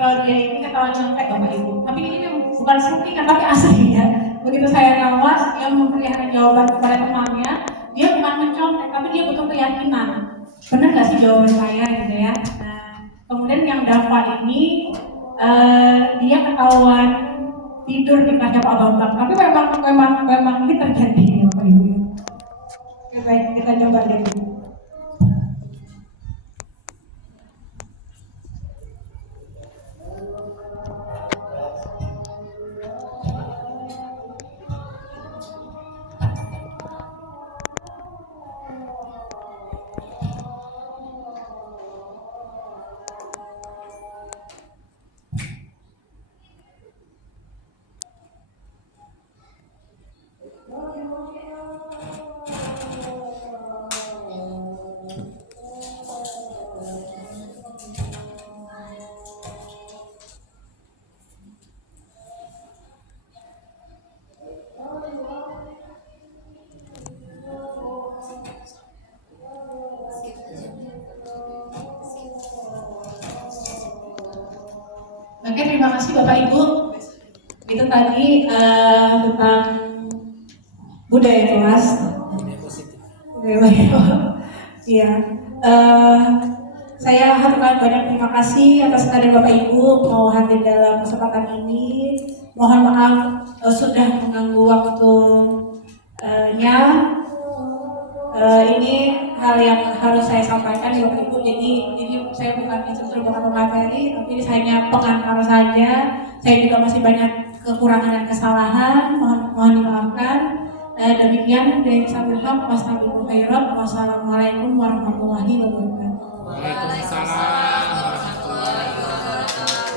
Kalau dia ini ketahuan nyontek Bapak Ibu, tapi ini bukan settingan tapi asli ya. Begitu saya ngawas, dia memberikan jawaban kepada temannya, dia bukan mencontek, tapi dia butuh keyakinan. Benar nggak sih jawaban saya gitu ya? Nah, kemudian yang Dava ini dia ketahuan tidur di kelasnya Pak Bambang, tapi memang ini terjadi Bapak Ibu. Kita coba deh. Oke, terima kasih Bapak Ibu. Itu tadi tentang budaya kelas. Budaya baik. Iya. Saya haturkan banyak terima kasih atas kehadiran Bapak Ibu mau hadir dalam kesempatan ini. Mohon maaf sudah mengganggu waktunya. Ini hal yang harus saya sampaikan ya Bapak Ibu. Jadi ini saya bukan instruktur, bukan pemateri, tapi ini hanya pengantar saja. Saya juga masih banyak kekurangan dan kesalahan. Mohon dimaafkan. Demikian dari saya. Wassalamualaikum warahmatullahi wabarakatuh. Waalaikumsalam warahmatullahi wabarakatuh.